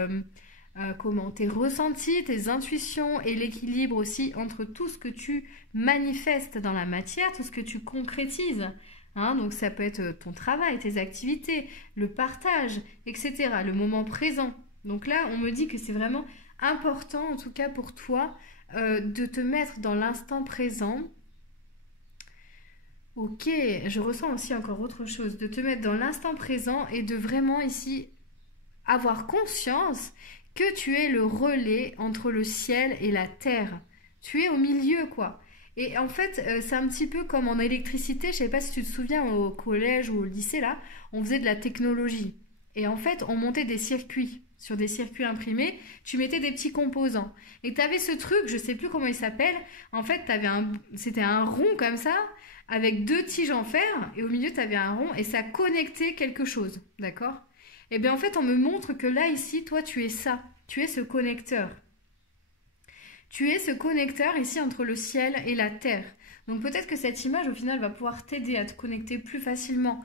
comment, tes ressentis, tes intuitions et l'équilibre aussi entre tout ce que tu manifestes dans la matière, tout ce que tu concrétises. Hein, donc ça peut être ton travail, tes activités, le partage, etc. Le moment présent. Donc là, on me dit que c'est vraiment important, en tout cas pour toi, de te mettre dans l'instant présent. Ok, je ressens aussi encore autre chose, de te mettre dans l'instant présent et de vraiment ici avoir conscience que tu es le relais entre le ciel et la terre. Tu es au milieu, quoi. Et en fait, c'est un petit peu comme en électricité, je sais pas si tu te souviens au collège ou au lycée, là, on faisait de la technologie. Et en fait, on montait des circuits. Sur des circuits imprimés, tu mettais des petits composants. Et tu avais ce truc, je sais plus comment il s'appelle, en fait, c'était un rond comme ça, avec deux tiges en fer, et au milieu, tu avais un rond, et ça connectait quelque chose, d'accord? Et bien en fait, on me montre que là, ici, toi, tu es ça. Tu es ce connecteur. Tu es ce connecteur ici entre le ciel et la terre. Donc peut-être que cette image, au final, va pouvoir t'aider à te connecter plus facilement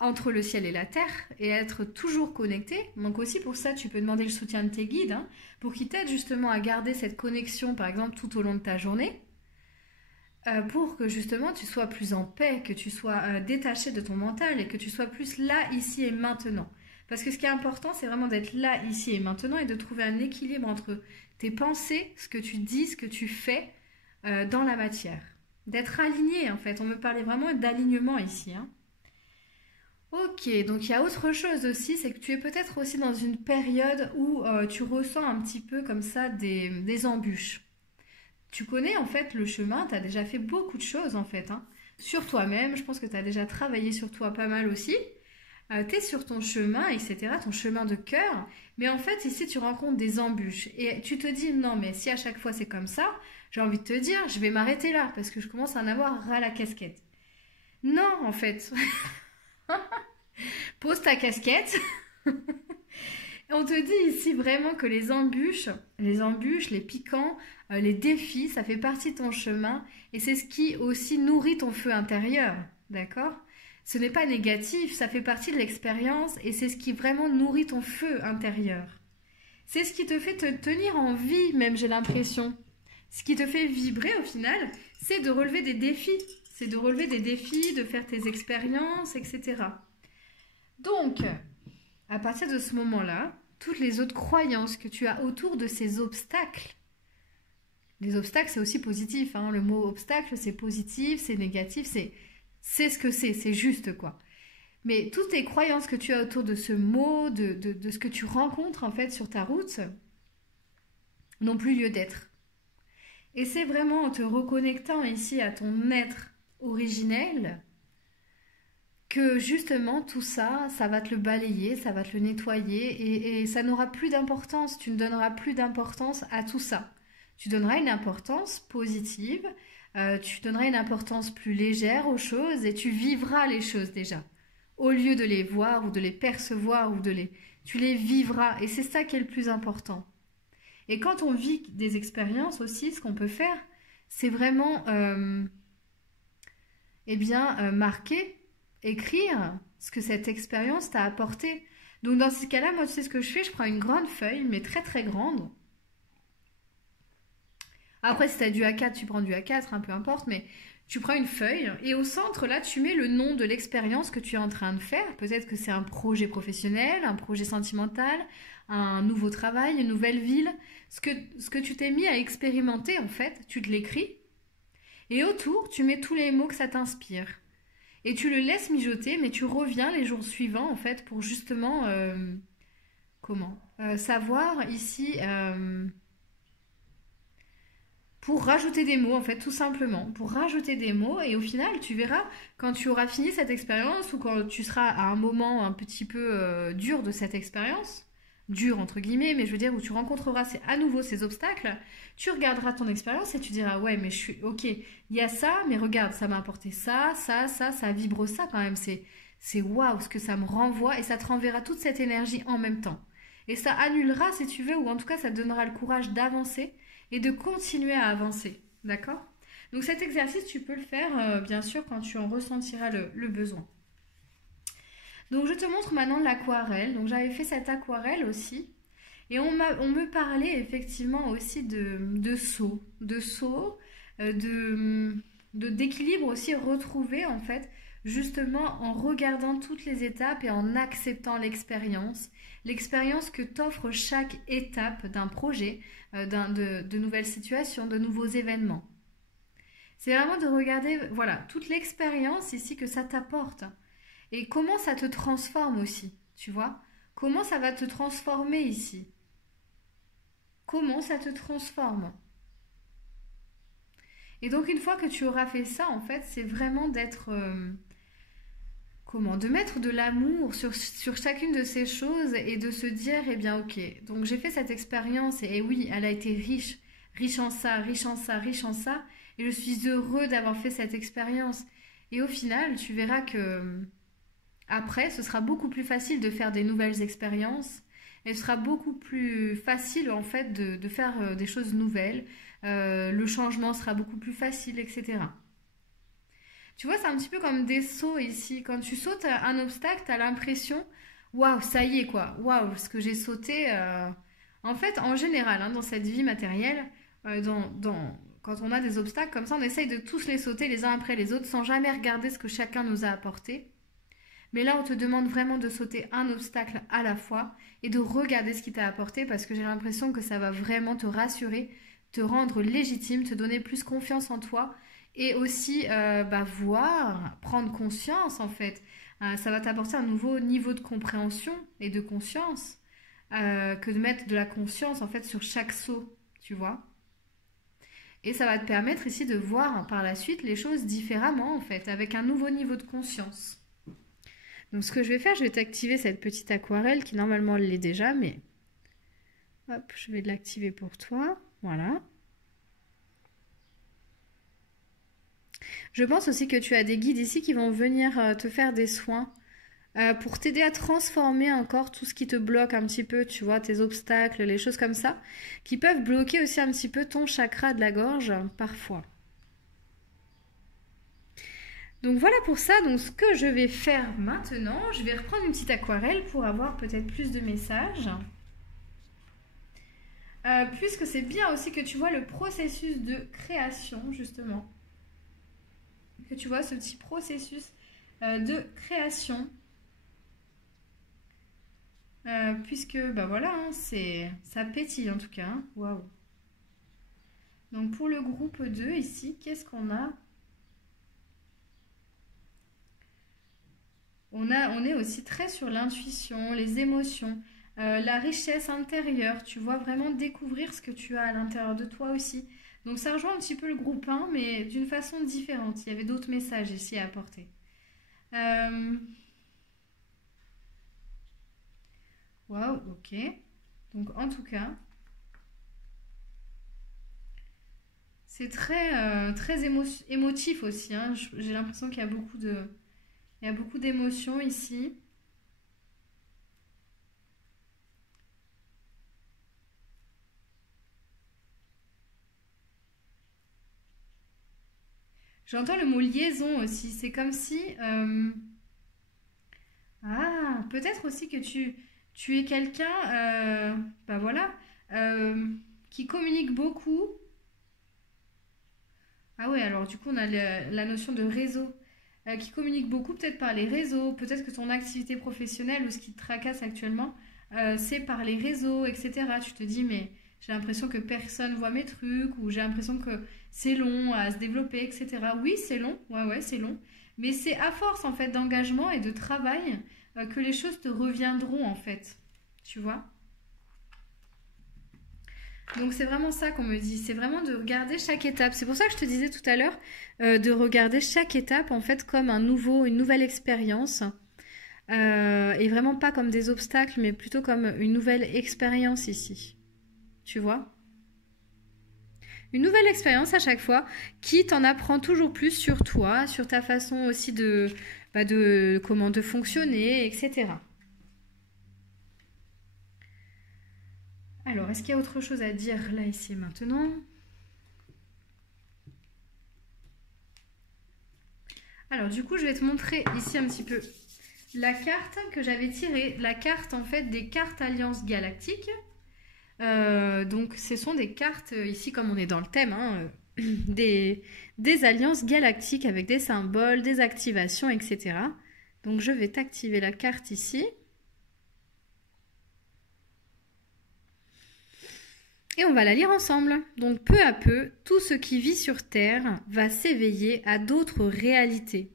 entre le ciel et la terre et être toujours connecté. Donc aussi pour ça, tu peux demander le soutien de tes guides hein, pour qu'ils t'aident justement à garder cette connexion, par exemple, tout au long de ta journée. Pour que justement tu sois plus en paix, que tu sois détaché de ton mental et que tu sois plus là, ici et maintenant. Parce que ce qui est important, c'est vraiment d'être là, ici et maintenant et de trouver un équilibre entre tes pensées, ce que tu dis, ce que tu fais dans la matière. D'être aligné en fait. On me parlait vraiment d'alignement ici. Hein. Ok, donc il y a autre chose aussi, c'est que tu es peut-être aussi dans une période où tu ressens un petit peu comme ça des embûches. Tu connais en fait le chemin, tu as déjà fait beaucoup de choses en fait. Hein. Sur toi-même, je pense que tu as déjà travaillé sur toi pas mal aussi. Tu es sur ton chemin, etc., ton chemin de cœur. Mais en fait, ici, tu rencontres des embûches. Et tu te dis, non, mais si à chaque fois c'est comme ça, j'ai envie de te dire, je vais m'arrêter là parce que je commence à en avoir ras la casquette. Non, en fait. Pose ta casquette. On te dit ici vraiment que les embûches, les piquants, les défis, ça fait partie de ton chemin et c'est ce qui aussi nourrit ton feu intérieur, d'accord? Ce n'est pas négatif, ça fait partie de l'expérience et c'est ce qui vraiment nourrit ton feu intérieur. C'est ce qui te fait te tenir en vie, même j'ai l'impression. Ce qui te fait vibrer au final, c'est de relever des défis. C'est de relever des défis, de faire tes expériences, etc. Donc, à partir de ce moment-là, toutes les autres croyances que tu as autour de ces obstacles, les obstacles c'est aussi positif, hein, le mot obstacle c'est positif, c'est négatif, c'est ce que c'est juste quoi. Mais toutes les croyances que tu as autour de ce mot, de ce que tu rencontres en fait sur ta route, n'ont plus lieu d'être. Et c'est vraiment en te reconnectant ici à ton être originel que justement tout ça, ça va te le balayer, ça va te le nettoyer et ça n'aura plus d'importance, tu ne donneras plus d'importance à tout ça. Tu donneras une importance positive, tu donneras une importance plus légère aux choses et tu vivras les choses déjà. Au lieu de les voir ou de les percevoir tu les vivras et c'est ça qui est le plus important. Et quand on vit des expériences aussi, ce qu'on peut faire, c'est vraiment marquer, écrire ce que cette expérience t'a apporté. Donc dans ce cas-là, moi tu sais ce que je fais, je prends une grande feuille, mais très très grande. Après si tu as du A4, tu prends du A4, hein, peu importe, mais tu prends une feuille et au centre là, tu mets le nom de l'expérience que tu es en train de faire. Peut-être que c'est un projet professionnel, un projet sentimental, un nouveau travail, une nouvelle ville. Ce que tu t'es mis à expérimenter en fait, tu te l'écris. Et autour, tu mets tous les mots que ça t'inspire. Et tu le laisses mijoter, mais tu reviens les jours suivants, en fait, pour justement, savoir ici, pour rajouter des mots, en fait, tout simplement. Pour rajouter des mots, et au final, tu verras, quand tu auras fini cette expérience, ou quand tu seras à un moment un petit peu dur de cette expérience, dur entre guillemets, mais je veux dire où tu rencontreras à nouveau ces obstacles, tu regarderas ton expérience et tu diras ouais mais je suis ok, il y a ça, mais regarde ça m'a apporté ça vibre ça quand même, c'est waouh ce que ça me renvoie et ça te renverra toute cette énergie en même temps et ça annulera si tu veux ou en tout cas ça te donnera le courage d'avancer et de continuer à avancer, d'accord? Donc cet exercice, tu peux le faire, bien sûr, quand tu en ressentiras le besoin. Donc je te montre maintenant l'aquarelle. Donc j'avais fait cette aquarelle aussi. Et on me parlait effectivement aussi de saut, d'équilibre aussi retrouvé en fait, justement en regardant toutes les étapes et en acceptant l'expérience que t'offre chaque étape d'un projet, de nouvelles situations, de nouveaux événements. C'est vraiment de regarder, voilà, toute l'expérience ici que ça t'apporte et comment ça te transforme aussi, tu vois? Comment ça va te transformer ici? Comment ça te transforme? Et donc une fois que tu auras fait ça, en fait, c'est vraiment d'être... comment? De mettre de l'amour sur chacune de ces choses et de se dire, eh bien ok, donc j'ai fait cette expérience et oui, elle a été riche, riche en ça, riche en ça, riche en ça, et je suis heureux d'avoir fait cette expérience. Et au final, tu verras que après, ce sera beaucoup plus facile de faire des nouvelles expériences et ce sera beaucoup plus facile en fait de faire des choses nouvelles. Le changement sera beaucoup plus facile, etc. Tu vois, c'est un petit peu comme des sauts ici. Quand tu sautes un obstacle, tu as l'impression, waouh, ça y est quoi, waouh, ce que j'ai sauté. En fait, en général, hein, dans cette vie matérielle, quand on a des obstacles comme ça, on essaye de tous les sauter les uns après les autres sans jamais regarder ce que chacun nous a apporté. Mais là, on te demande vraiment de sauter un obstacle à la fois et de regarder ce qui t'a apporté parce que j'ai l'impression que ça va vraiment te rassurer, te rendre légitime, te donner plus confiance en toi et aussi voir, prendre conscience en fait. Ça va t'apporter un nouveau niveau de compréhension et de conscience que de mettre de la conscience en fait sur chaque saut, tu vois. Et ça va te permettre ici de voir par la suite les choses différemment en fait, avec un nouveau niveau de conscience. Donc ce que je vais faire, je vais t'activer cette petite aquarelle qui normalement l'est déjà, mais hop, je vais l'activer pour toi. Voilà. Je pense aussi que tu as des guides ici qui vont venir te faire des soins pour t'aider à transformer encore tout ce qui te bloque un petit peu, tu vois, tes obstacles, les choses comme ça, qui peuvent bloquer aussi un petit peu ton chakra de la gorge parfois. Donc voilà pour ça, donc ce que je vais faire maintenant, je vais reprendre une petite aquarelle pour avoir peut-être plus de messages. Puisque c'est bien aussi que tu vois le processus de création, justement. Que tu vois ce petit processus de création. Puisque, bah voilà, hein, ça pétille en tout cas. Hein. Waouh. Donc pour le groupe 2 ici, qu'est-ce qu'on a? On est aussi très sur l'intuition, les émotions, la richesse intérieure. Tu vois vraiment découvrir ce que tu as à l'intérieur de toi aussi. Donc ça rejoint un petit peu le groupe 1, mais d'une façon différente. Il y avait d'autres messages ici à apporter. Waouh, ok. Donc en tout cas, c'est très émotif aussi. Hein. J'ai l'impression qu'il y a il y a beaucoup d'émotions ici. J'entends le mot liaison aussi. C'est comme si... Ah, peut-être aussi que tu es quelqu'un, bah voilà, qui communique beaucoup. Ah ouais, alors du coup, on a la notion de réseau. Qui communique beaucoup, peut-être par les réseaux. Peut-être que ton activité professionnelle ou ce qui te tracasse actuellement, c'est par les réseaux, etc. Tu te dis, mais j'ai l'impression que personne voit mes trucs ou j'ai l'impression que c'est long à se développer, etc. Oui, c'est long. Ouais, c'est long. Mais c'est à force, en fait, d'engagement et de travail que les choses te reviendront, en fait. Tu vois? Donc c'est vraiment ça qu'on me dit, c'est vraiment de regarder chaque étape. C'est pour ça que je te disais tout à l'heure de regarder chaque étape en fait comme une nouvelle expérience et vraiment pas comme des obstacles, mais plutôt comme une nouvelle expérience ici. Tu vois? Une nouvelle expérience à chaque fois qui t'en apprend toujours plus sur toi, sur ta façon aussi de comment de fonctionner, etc. Alors, est-ce qu'il y a autre chose à dire là, ici et maintenant? Alors du coup, je vais te montrer ici un petit peu la carte que j'avais tirée. La carte en fait des cartes Alliance Galactique. Donc ce sont des cartes, ici comme on est dans le thème, hein, des alliances galactiques avec des symboles, des activations, etc. Donc je vais t'activer la carte ici. Et on va la lire ensemble. Donc peu à peu, tout ce qui vit sur Terre va s'éveiller à d'autres réalités.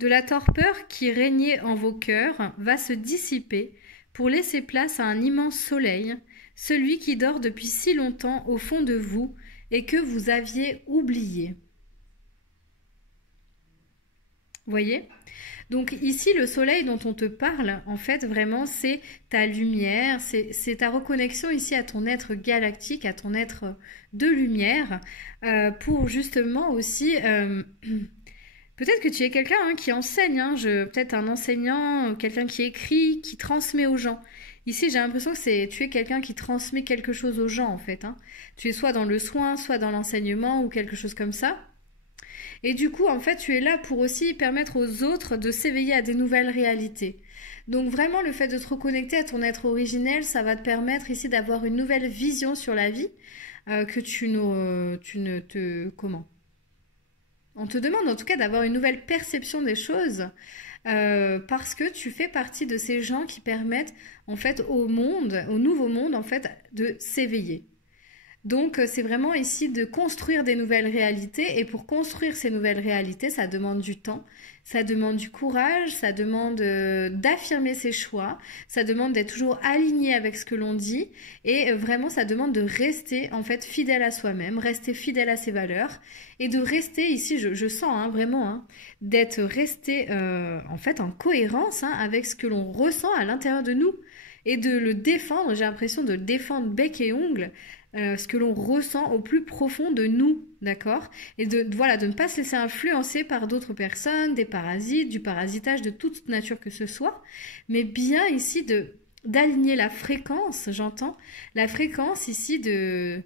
De la torpeur qui régnait en vos cœurs va se dissiper pour laisser place à un immense soleil, celui qui dort depuis si longtemps au fond de vous et que vous aviez oublié. Voyez ? Donc ici, le soleil dont on te parle, en fait, vraiment, c'est ta lumière, c'est ta reconnexion ici à ton être galactique, à ton être de lumière, pour justement aussi... peut-être que tu es quelqu'un qui enseigne, peut-être un enseignant, quelqu'un qui écrit, qui transmet aux gens. Ici, j'ai l'impression que tu es quelqu'un qui transmet quelque chose aux gens, en fait. Tu es soit dans le soin, soit dans l'enseignement ou quelque chose comme ça. Et du coup, en fait, tu es là pour aussi permettre aux autres de s'éveiller à des nouvelles réalités. Donc vraiment, le fait de te reconnecter à ton être originel, ça va te permettre ici d'avoir une nouvelle vision sur la vie que tu ne te... Comment ? On te demande en tout cas d'avoir une nouvelle perception des choses parce que tu fais partie de ces gens qui permettent en fait au monde, au nouveau monde en fait, de s'éveiller. Donc c'est vraiment ici de construire des nouvelles réalités et pour construire ces nouvelles réalités, ça demande du temps, ça demande du courage, ça demande d'affirmer ses choix, ça demande d'être toujours aligné avec ce que l'on dit et vraiment ça demande de rester en fait fidèle à soi-même, rester fidèle à ses valeurs et de rester ici, je sens vraiment, d'être resté en fait en cohérence avec ce que l'on ressent à l'intérieur de nous et de le défendre, j'ai l'impression de le défendre bec et ongles, ce que l'on ressent au plus profond de nous, d'accord? Et de ne pas se laisser influencer par d'autres personnes, des parasites, du parasitage de toute nature que ce soit, mais bien ici d'aligner la fréquence, j'entends, la fréquence ici de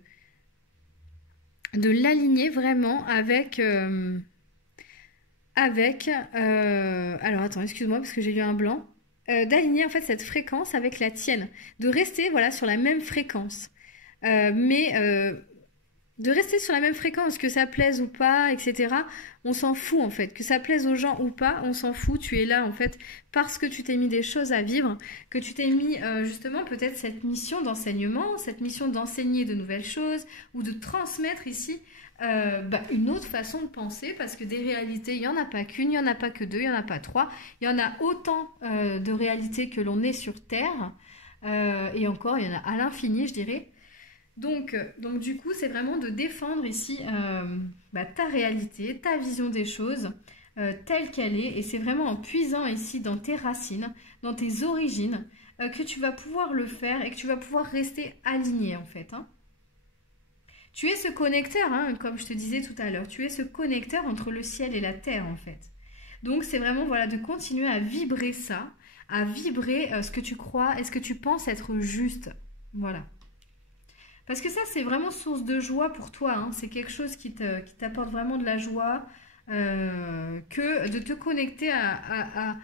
l'aligner vraiment avec... alors attends, excuse-moi parce que j'ai eu un blanc. D'aligner en fait cette fréquence avec la tienne, de rester sur la même fréquence. Mais de rester sur la même fréquence, que ça plaise ou pas, etc. On s'en fout en fait. Que ça plaise aux gens ou pas, on s'en fout. Tu es là en fait parce que tu t'es mis des choses à vivre, que tu t'es mis justement peut-être cette mission d'enseignement, cette mission d'enseigner de nouvelles choses ou de transmettre ici une autre façon de penser parce que des réalités, il n'y en a pas qu'une, il n'y en a pas que deux, il n'y en a pas trois. Il y en a autant de réalités que l'on est sur Terre et encore, il y en a à l'infini, je dirais. Donc du coup, c'est vraiment de défendre ici ta réalité, ta vision des choses telle qu'elle est. Et c'est vraiment en puisant ici dans tes racines, dans tes origines, que tu vas pouvoir le faire et que tu vas pouvoir rester aligné en fait. Tu es ce connecteur, comme je te disais tout à l'heure. Tu es ce connecteur entre le ciel et la terre en fait. Donc c'est vraiment de continuer à vibrer ça, à vibrer ce que tu crois et ce que tu penses être juste. Voilà. Parce que ça, c'est vraiment source de joie pour toi. C'est quelque chose qui t'apporte vraiment de la joie que de te connecter à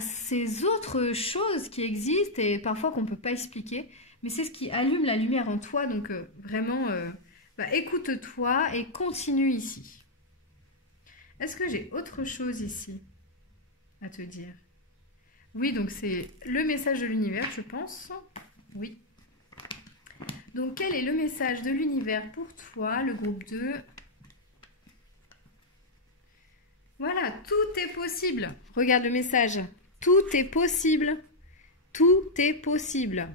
ces autres choses qui existent et parfois qu'on ne peut pas expliquer. Mais c'est ce qui allume la lumière en toi. Donc vraiment, écoute-toi et continue ici. Est-ce que j'ai autre chose ici à te dire? Oui, donc c'est le message de l'univers, je pense. Oui. Donc, quel est le message de l'univers pour toi, le groupe 2? Voilà, tout est possible. Regarde le message. Tout est possible. Tout est possible.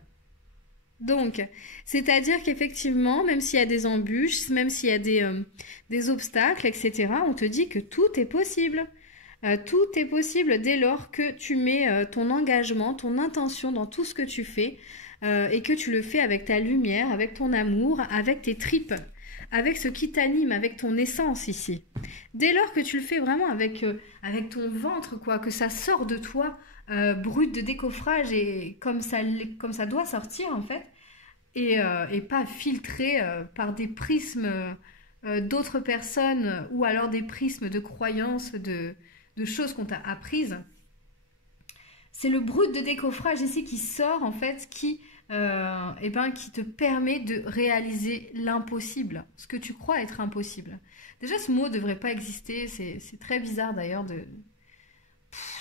Donc, c'est-à-dire qu'effectivement, même s'il y a des embûches, même s'il y a des obstacles, etc., on te dit que tout est possible. Tout est possible dès lors que tu mets ton engagement, ton intention dans tout ce que tu fais et que tu le fais avec ta lumière, avec ton amour, avec tes tripes, avec ce qui t'anime, avec ton essence ici. Dès lors que tu le fais vraiment avec ton ventre, quoi, que ça sort de toi, brut de décoffrage et comme ça doit sortir en fait, et pas filtré par des prismes d'autres personnes ou alors des prismes de croyances, de choses qu'on t'a apprises. C'est le brut de décoffrage ici qui sort en fait, qui te permet de réaliser l'impossible, ce que tu crois être impossible. Déjà, ce mot ne devrait pas exister, c'est très bizarre d'ailleurs.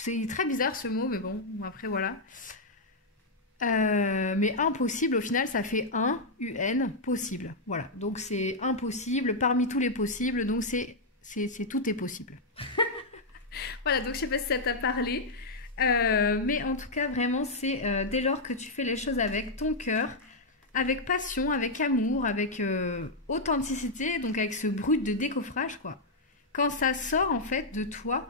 C'est très bizarre ce mot, mais bon, après voilà. Mais impossible, au final, ça fait possible. Voilà, donc c'est impossible parmi tous les possibles, donc tout est possible. Voilà, donc je sais pas si ça t'a parlé, mais en tout cas, vraiment, c'est dès lors que tu fais les choses avec ton cœur, avec passion, avec amour, avec authenticité, donc avec ce brut de décoffrage, quoi. Quand ça sort, en fait, de toi,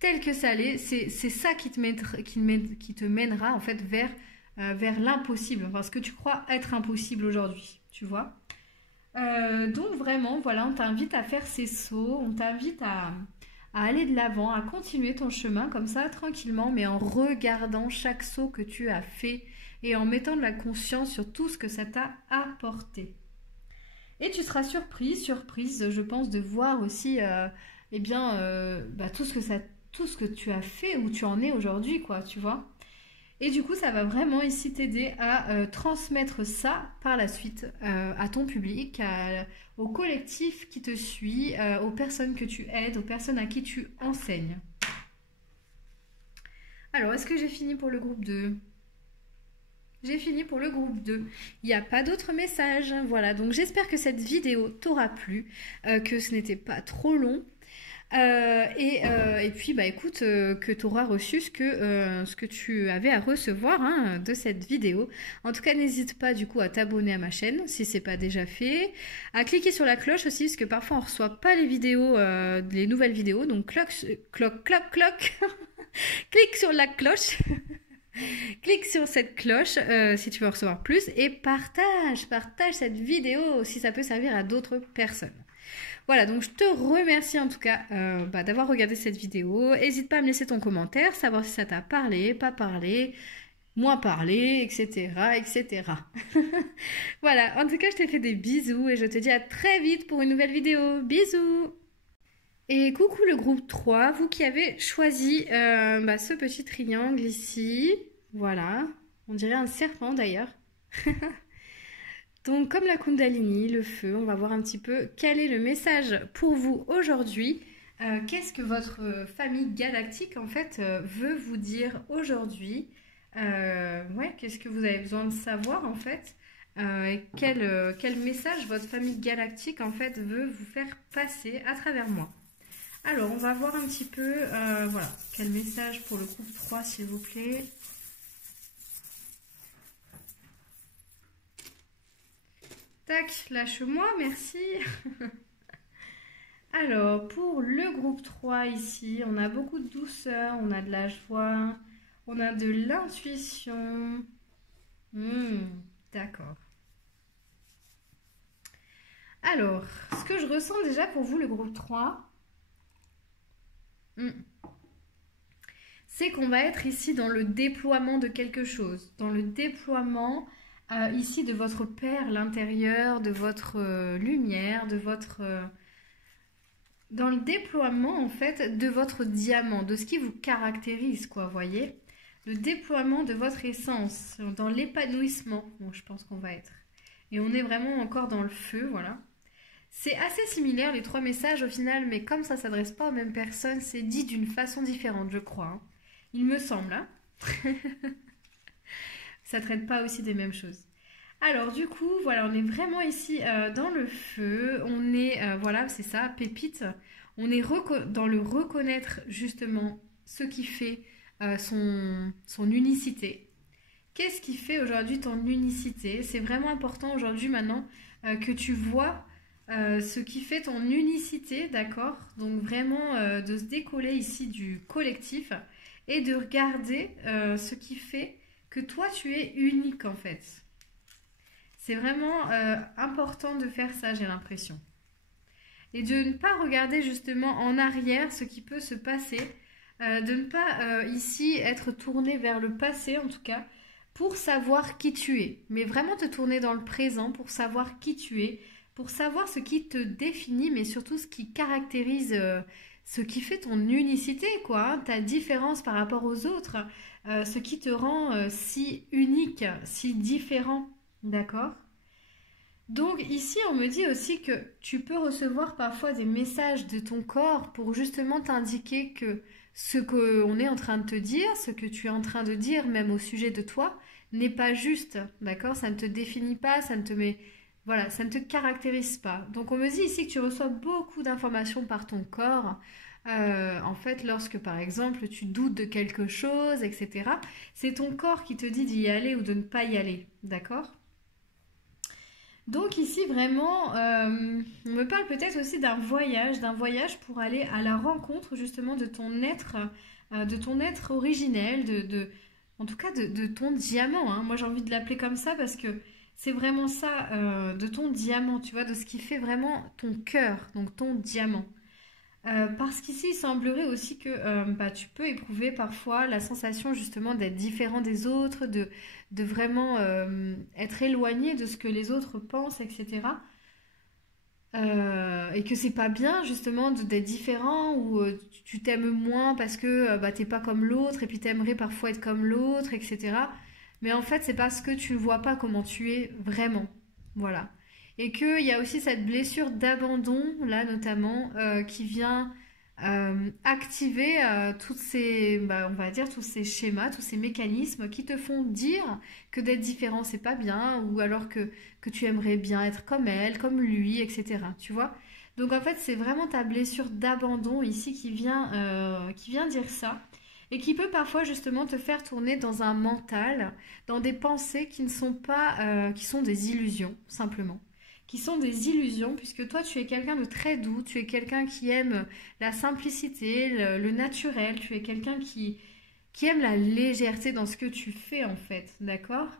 tel que ça l'est, c'est ça qui te mènera, en fait, vers l'impossible, parce que tu crois être impossible aujourd'hui, tu vois. Donc vraiment, voilà, on t'invite à faire ces sauts, on t'invite à aller de l'avant, à continuer ton chemin comme ça, tranquillement, mais en regardant chaque saut que tu as fait et en mettant de la conscience sur tout ce que ça t'a apporté. Et tu seras surprise, je pense, de voir aussi, tout ce que tu as fait, où tu en es aujourd'hui, quoi, tu vois. Et du coup, ça va vraiment ici t'aider à transmettre ça par la suite à ton public, au collectif qui te suit, aux personnes que tu aides, aux personnes à qui tu enseignes. Alors, est-ce que j'ai fini pour le groupe 2 ? J'ai fini pour le groupe 2. Il n'y a pas d'autres messages. Voilà, donc j'espère que cette vidéo t'aura plu, que ce n'était pas trop long. Et puis bah écoute, que tu auras reçu ce que tu avais à recevoir de cette vidéo. En tout cas, n'hésite pas du coup à t'abonner à ma chaîne si c'est pas déjà fait, à cliquer sur la cloche aussi parce que parfois on reçoit pas les vidéos, les nouvelles vidéos. Donc cloc, clique sur la cloche. Clique sur cette cloche si tu veux en recevoir plus et partage cette vidéo si ça peut servir à d'autres personnes. Voilà, donc je te remercie en tout cas d'avoir regardé cette vidéo. N'hésite pas à me laisser ton commentaire, savoir si ça t'a parlé, pas parlé, moins parlé, etc. etc. Voilà, en tout cas je te fais des bisous et je te dis à très vite pour une nouvelle vidéo. Bisous! Et coucou le groupe 3, vous qui avez choisi ce petit triangle ici. Voilà, on dirait un serpent d'ailleurs. Donc comme la Kundalini, le feu, on va voir un petit peu quel est le message pour vous aujourd'hui. Qu'est-ce que votre famille galactique en fait veut vous dire aujourd'hui. Qu'est-ce que vous avez besoin de savoir en fait. Et quel message votre famille galactique en fait veut vous faire passer à travers moi. Alors, on va voir un petit peu, quel message pour le groupe 3, s'il vous plaît. Tac, lâche-moi, merci. Alors, pour le groupe 3 ici, on a beaucoup de douceur, on a de la joie, on a de l'intuition. D'accord. Alors, ce que je ressens déjà pour vous, le groupe 3... c'est qu'on va être ici dans le déploiement de quelque chose, dans le déploiement ici de votre perle intérieure, de votre lumière, dans le déploiement en fait de votre diamant, de ce qui vous caractérise, quoi, voyez, le déploiement de votre essence, dans l'épanouissement, je pense qu'on va être. Et on est vraiment encore dans le feu, voilà. C'est assez similaire les trois messages au final, mais comme ça ne s'adresse pas aux mêmes personnes, c'est dit d'une façon différente, je crois. Il me semble. Ça ne traite pas aussi des mêmes choses. Alors du coup, voilà, on est vraiment ici dans le feu. On est, c'est ça, pépite. On est dans le reconnaître justement ce qui fait son unicité. Qu'est-ce qui fait aujourd'hui ton unicité? C'est vraiment important aujourd'hui maintenant que tu vois ce qui fait ton unicité, d'accord? Donc vraiment de se décoller ici du collectif et de regarder ce qui fait que toi tu es unique en fait. C'est vraiment important de faire ça, j'ai l'impression. Et de ne pas regarder justement en arrière ce qui peut se passer, de ne pas ici être tourné vers le passé en tout cas, pour savoir qui tu es. Mais vraiment te tourner dans le présent pour savoir qui tu es, pour savoir ce qui te définit, mais surtout ce qui caractérise ce qui fait ton unicité, quoi, hein, ta différence par rapport aux autres, ce qui te rend si unique, si différent, d'accord? Donc ici, on me dit aussi que tu peux recevoir parfois des messages de ton corps pour justement t'indiquer que ce qu'on est en train de te dire, ce que tu es en train de dire, même au sujet de toi, n'est pas juste, d'accord? Ça ne te définit pas, ça ne te met, voilà, ça ne te caractérise pas. Donc on me dit ici que tu reçois beaucoup d'informations par ton corps. En fait, lorsque par exemple tu doutes de quelque chose, etc., c'est ton corps qui te dit d'y aller ou de ne pas y aller, d'accord? Donc ici vraiment, on me parle peut-être aussi d'un voyage pour aller à la rencontre justement de ton être originel, en tout cas de ton diamant, hein. Moi j'ai envie de l'appeler comme ça parce que c'est vraiment ça, de ton diamant, tu vois, de ce qui fait vraiment ton cœur, donc ton diamant. Parce qu'ici, il semblerait aussi que bah, tu peux éprouver parfois la sensation justement d'être différent des autres, de vraiment être éloigné de ce que les autres pensent, etc. Et que c'est pas bien justement d'être différent ou tu t'aimes moins parce que bah, t'es pas comme l'autre et puis t'aimerais parfois être comme l'autre, etc. Mais en fait, c'est parce que tu ne vois pas comment tu es vraiment. Voilà. Et qu'il y a aussi cette blessure d'abandon, là notamment, qui vient activer toutes ces, bah, on va dire, tous ces schémas, tous ces mécanismes qui te font dire que d'être différent, c'est pas bien, ou alors que tu aimerais bien être comme elle, comme lui, etc. Tu vois? Donc en fait, c'est vraiment ta blessure d'abandon ici qui vient dire ça. Et qui peut parfois justement te faire tourner dans un mental, dans des pensées qui ne sont pas, qui sont des illusions, simplement qui sont des illusions, puisque toi tu es quelqu'un de très doux, tu es quelqu'un qui aime la simplicité, le naturel, tu es quelqu'un qui aime la légèreté dans ce que tu fais en fait, d'accord?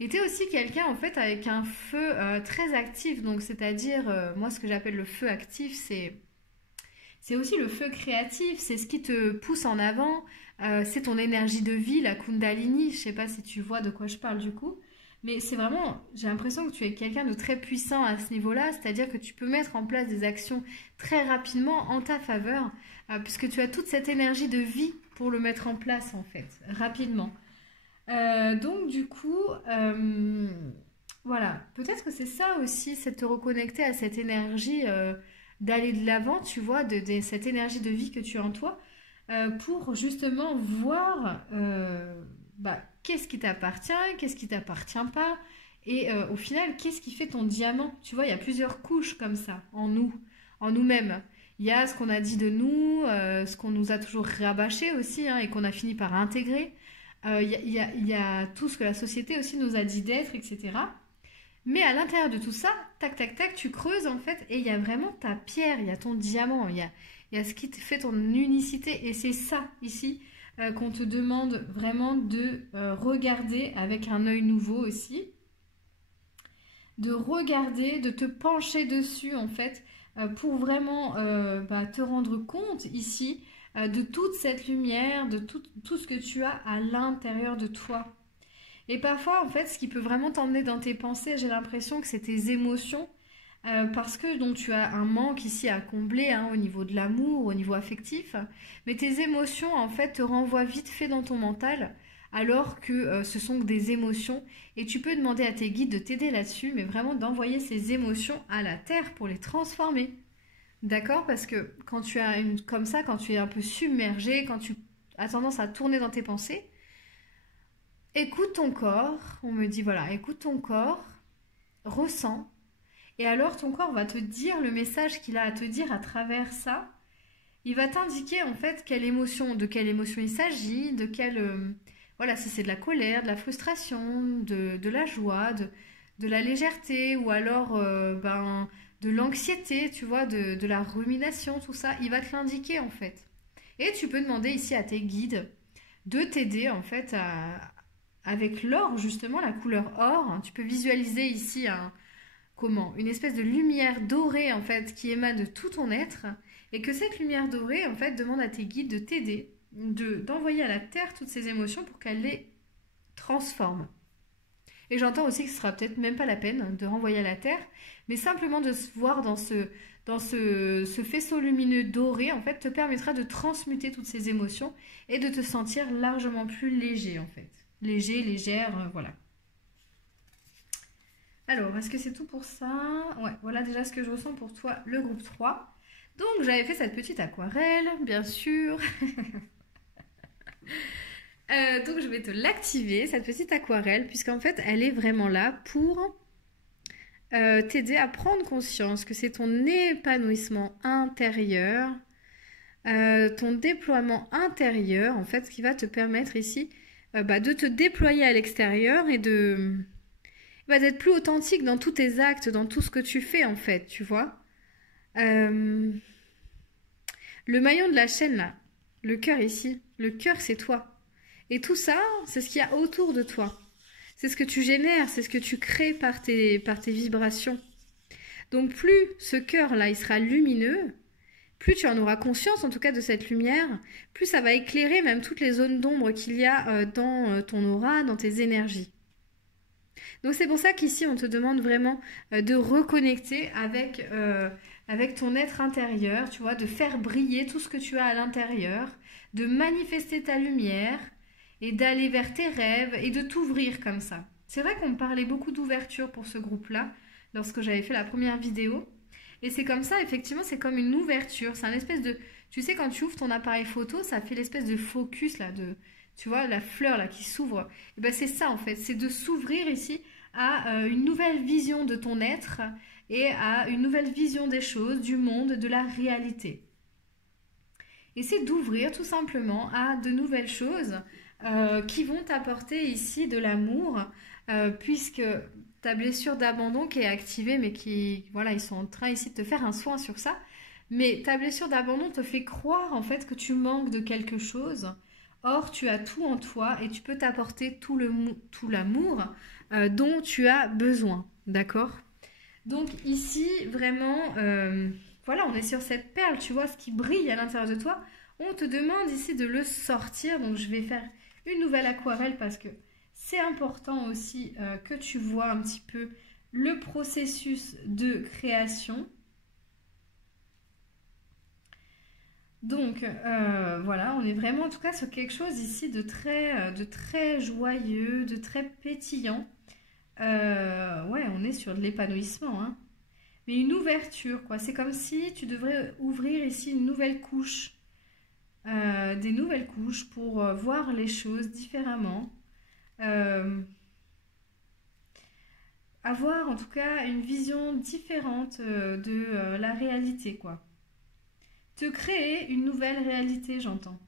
Et tu es aussi quelqu'un en fait avec un feu très actif, donc c'est-à-dire, moi ce que j'appelle le feu actif, c'est aussi le feu créatif, c'est ce qui te pousse en avant, c'est ton énergie de vie, la Kundalini, je sais pas si tu vois de quoi je parle du coup. Mais c'est vraiment, j'ai l'impression que tu es quelqu'un de très puissant à ce niveau-là, c'est-à-dire que tu peux mettre en place des actions très rapidement en ta faveur, puisque tu as toute cette énergie de vie pour le mettre en place en fait, rapidement. Donc du coup, voilà, peut-être que c'est ça aussi, c'est de te reconnecter à cette énergie d'aller de l'avant, tu vois, de cette énergie de vie que tu as en toi, pour justement voir bah, qu'est-ce qui t'appartient, qu'est-ce qui t'appartient pas, et au final, qu'est-ce qui fait ton diamant. Tu vois, il y a plusieurs couches comme ça en nous, en nous-mêmes. Il y a ce qu'on a dit de nous, ce qu'on nous a toujours rabâché aussi, hein, et qu'on a fini par intégrer. Il y a tout ce que la société aussi nous a dit d'être, etc. Mais à l'intérieur de tout ça, tac, tac, tac, tu creuses en fait, et il y a vraiment ta pierre, il y a ton diamant, il y a ce qui te fait ton unicité, et c'est ça ici qu'on te demande vraiment de regarder avec un œil nouveau aussi, de regarder, de te pencher dessus en fait, pour vraiment bah, te rendre compte ici de toute cette lumière, de tout ce que tu as à l'intérieur de toi. Et parfois, en fait, ce qui peut vraiment t'emmener dans tes pensées, j'ai l'impression que c'est tes émotions, parce que donc tu as un manque ici à combler hein, au niveau de l'amour, au niveau affectif, mais tes émotions, en fait, te renvoient vite fait dans ton mental, alors que ce sont que des émotions, et tu peux demander à tes guides de t'aider là-dessus, mais vraiment d'envoyer ces émotions à la terre pour les transformer. D'accord? Parce que quand tu as une comme ça, quand tu es un peu submergé, quand tu as tendance à tourner dans tes pensées, écoute ton corps, on me dit voilà, écoute ton corps, ressens, et alors ton corps va te dire le message qu'il a à te dire à travers ça. Il va t'indiquer en fait de quelle émotion il s'agit, de quelle, voilà, si c'est de la colère, de la frustration, de la joie, de la légèreté, ou alors ben, de l'anxiété, tu vois, de la rumination, tout ça, il va te l'indiquer en fait. Et tu peux demander ici à tes guides de t'aider en fait avec l'or, justement, la couleur or. Tu peux visualiser ici une espèce de lumière dorée en fait qui émane de tout ton être, et que cette lumière dorée en fait demande à tes guides de t'aider, d'envoyer à la terre toutes ces émotions pour qu'elle les transforme. Et j'entends aussi que ce sera peut-être même pas la peine de renvoyer à la terre, mais simplement de se voir dans ce faisceau lumineux doré, en fait, te permettra de transmuter toutes ces émotions et de te sentir largement plus léger, en fait. Léger, légère, voilà. Alors, est-ce que c'est tout pour ça? Ouais, voilà déjà ce que je ressens pour toi, le groupe 3. Donc, j'avais fait cette petite aquarelle, bien sûr. Donc, je vais te l'activer, cette petite aquarelle, puisqu'en fait, elle est vraiment là pour t'aider à prendre conscience que c'est ton épanouissement intérieur, ton déploiement intérieur, en fait, ce qui va te permettre ici de te déployer à l'extérieur et d'être plus authentique dans tous tes actes, dans tout ce que tu fais, en fait, tu vois. Le maillon de la chaîne, là, le cœur ici, le cœur, c'est toi. Et tout ça, c'est ce qu'il y a autour de toi. C'est ce que tu génères, c'est ce que tu crées par tes vibrations. Donc plus ce cœur-là, il sera lumineux, plus tu en auras conscience en tout cas de cette lumière, plus ça va éclairer même toutes les zones d'ombre qu'il y a dans ton aura, dans tes énergies. Donc c'est pour ça qu'ici on te demande vraiment de reconnecter avec ton être intérieur, tu vois, de faire briller tout ce que tu as à l'intérieur, de manifester ta lumière et d'aller vers tes rêves et de t'ouvrir comme ça. C'est vrai qu'on me parlait beaucoup d'ouverture pour ce groupe-là lorsque j'avais fait la première vidéo. Et c'est comme ça, effectivement, c'est comme une ouverture. C'est un espèce de... Tu sais, quand tu ouvres ton appareil photo, ça fait l'espèce de focus, là, tu vois, la fleur, là, qui s'ouvre. Et ben, c'est ça, en fait. C'est de s'ouvrir ici à une nouvelle vision de ton être et à une nouvelle vision des choses, du monde, de la réalité. Et c'est d'ouvrir, tout simplement, à de nouvelles choses qui vont t'apporter ici de l'amour, puisque ta blessure d'abandon qui est activée, mais qui, voilà, ils sont en train ici de te faire un soin sur ça. Mais ta blessure d'abandon te fait croire en fait que tu manques de quelque chose. Or, tu as tout en toi et tu peux t'apporter tout l'amour dont tu as besoin. D'accord? Donc ici, vraiment, voilà, on est sur cette perle, tu vois, ce qui brille à l'intérieur de toi. On te demande ici de le sortir. Donc je vais faire une nouvelle aquarelle parce que c'est important aussi que tu vois un petit peu le processus de création. Donc voilà, on est vraiment en tout cas sur quelque chose ici de très joyeux, de très pétillant. Ouais, on est sur de l'épanouissement, hein. Mais une ouverture, quoi. C'est comme si tu devrais ouvrir ici une nouvelle couche, des nouvelles couches pour voir les choses différemment. Avoir en tout cas une vision différente de la réalité, quoi. Te créer une nouvelle réalité, j'entends.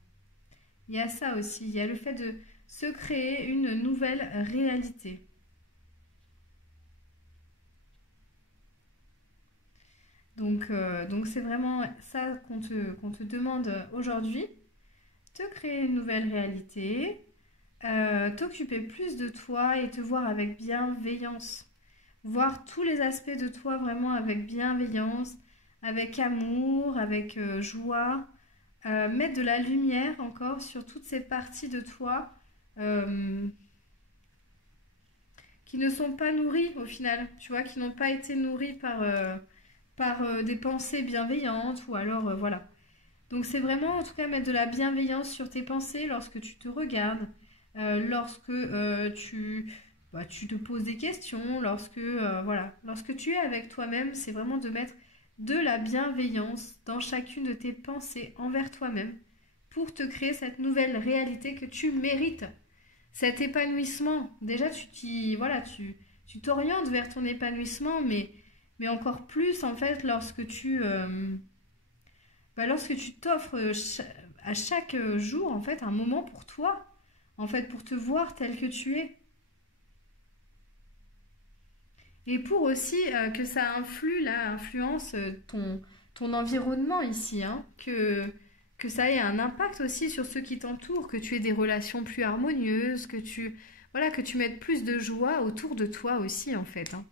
Il y a ça aussi, il y a le fait de se créer une nouvelle réalité. Donc c'est vraiment ça qu'on te demande aujourd'hui. Te créer une nouvelle réalité, t'occuper plus de toi et te voir avec bienveillance. Voir tous les aspects de toi vraiment avec bienveillance, avec amour, avec joie. Mettre de la lumière encore sur toutes ces parties de toi qui ne sont pas nourries au final, tu vois, qui n'ont pas été nourries par des pensées bienveillantes ou alors voilà. Donc c'est vraiment en tout cas mettre de la bienveillance sur tes pensées lorsque tu te regardes, lorsque tu te poses des questions, lorsque tu es avec toi-même, c'est vraiment de mettre de la bienveillance dans chacune de tes pensées envers toi-même pour te créer cette nouvelle réalité que tu mérites. Cet épanouissement, déjà tu t'orientes vers ton épanouissement, mais encore plus en fait lorsque tu t'offres à chaque jour en fait un moment pour toi, en fait pour te voir tel que tu es. Et pour aussi que ça influence ton environnement ici, hein, que ça ait un impact aussi sur ceux qui t'entourent, que tu aies des relations plus harmonieuses, que tu mettes plus de joie autour de toi aussi en fait, hein.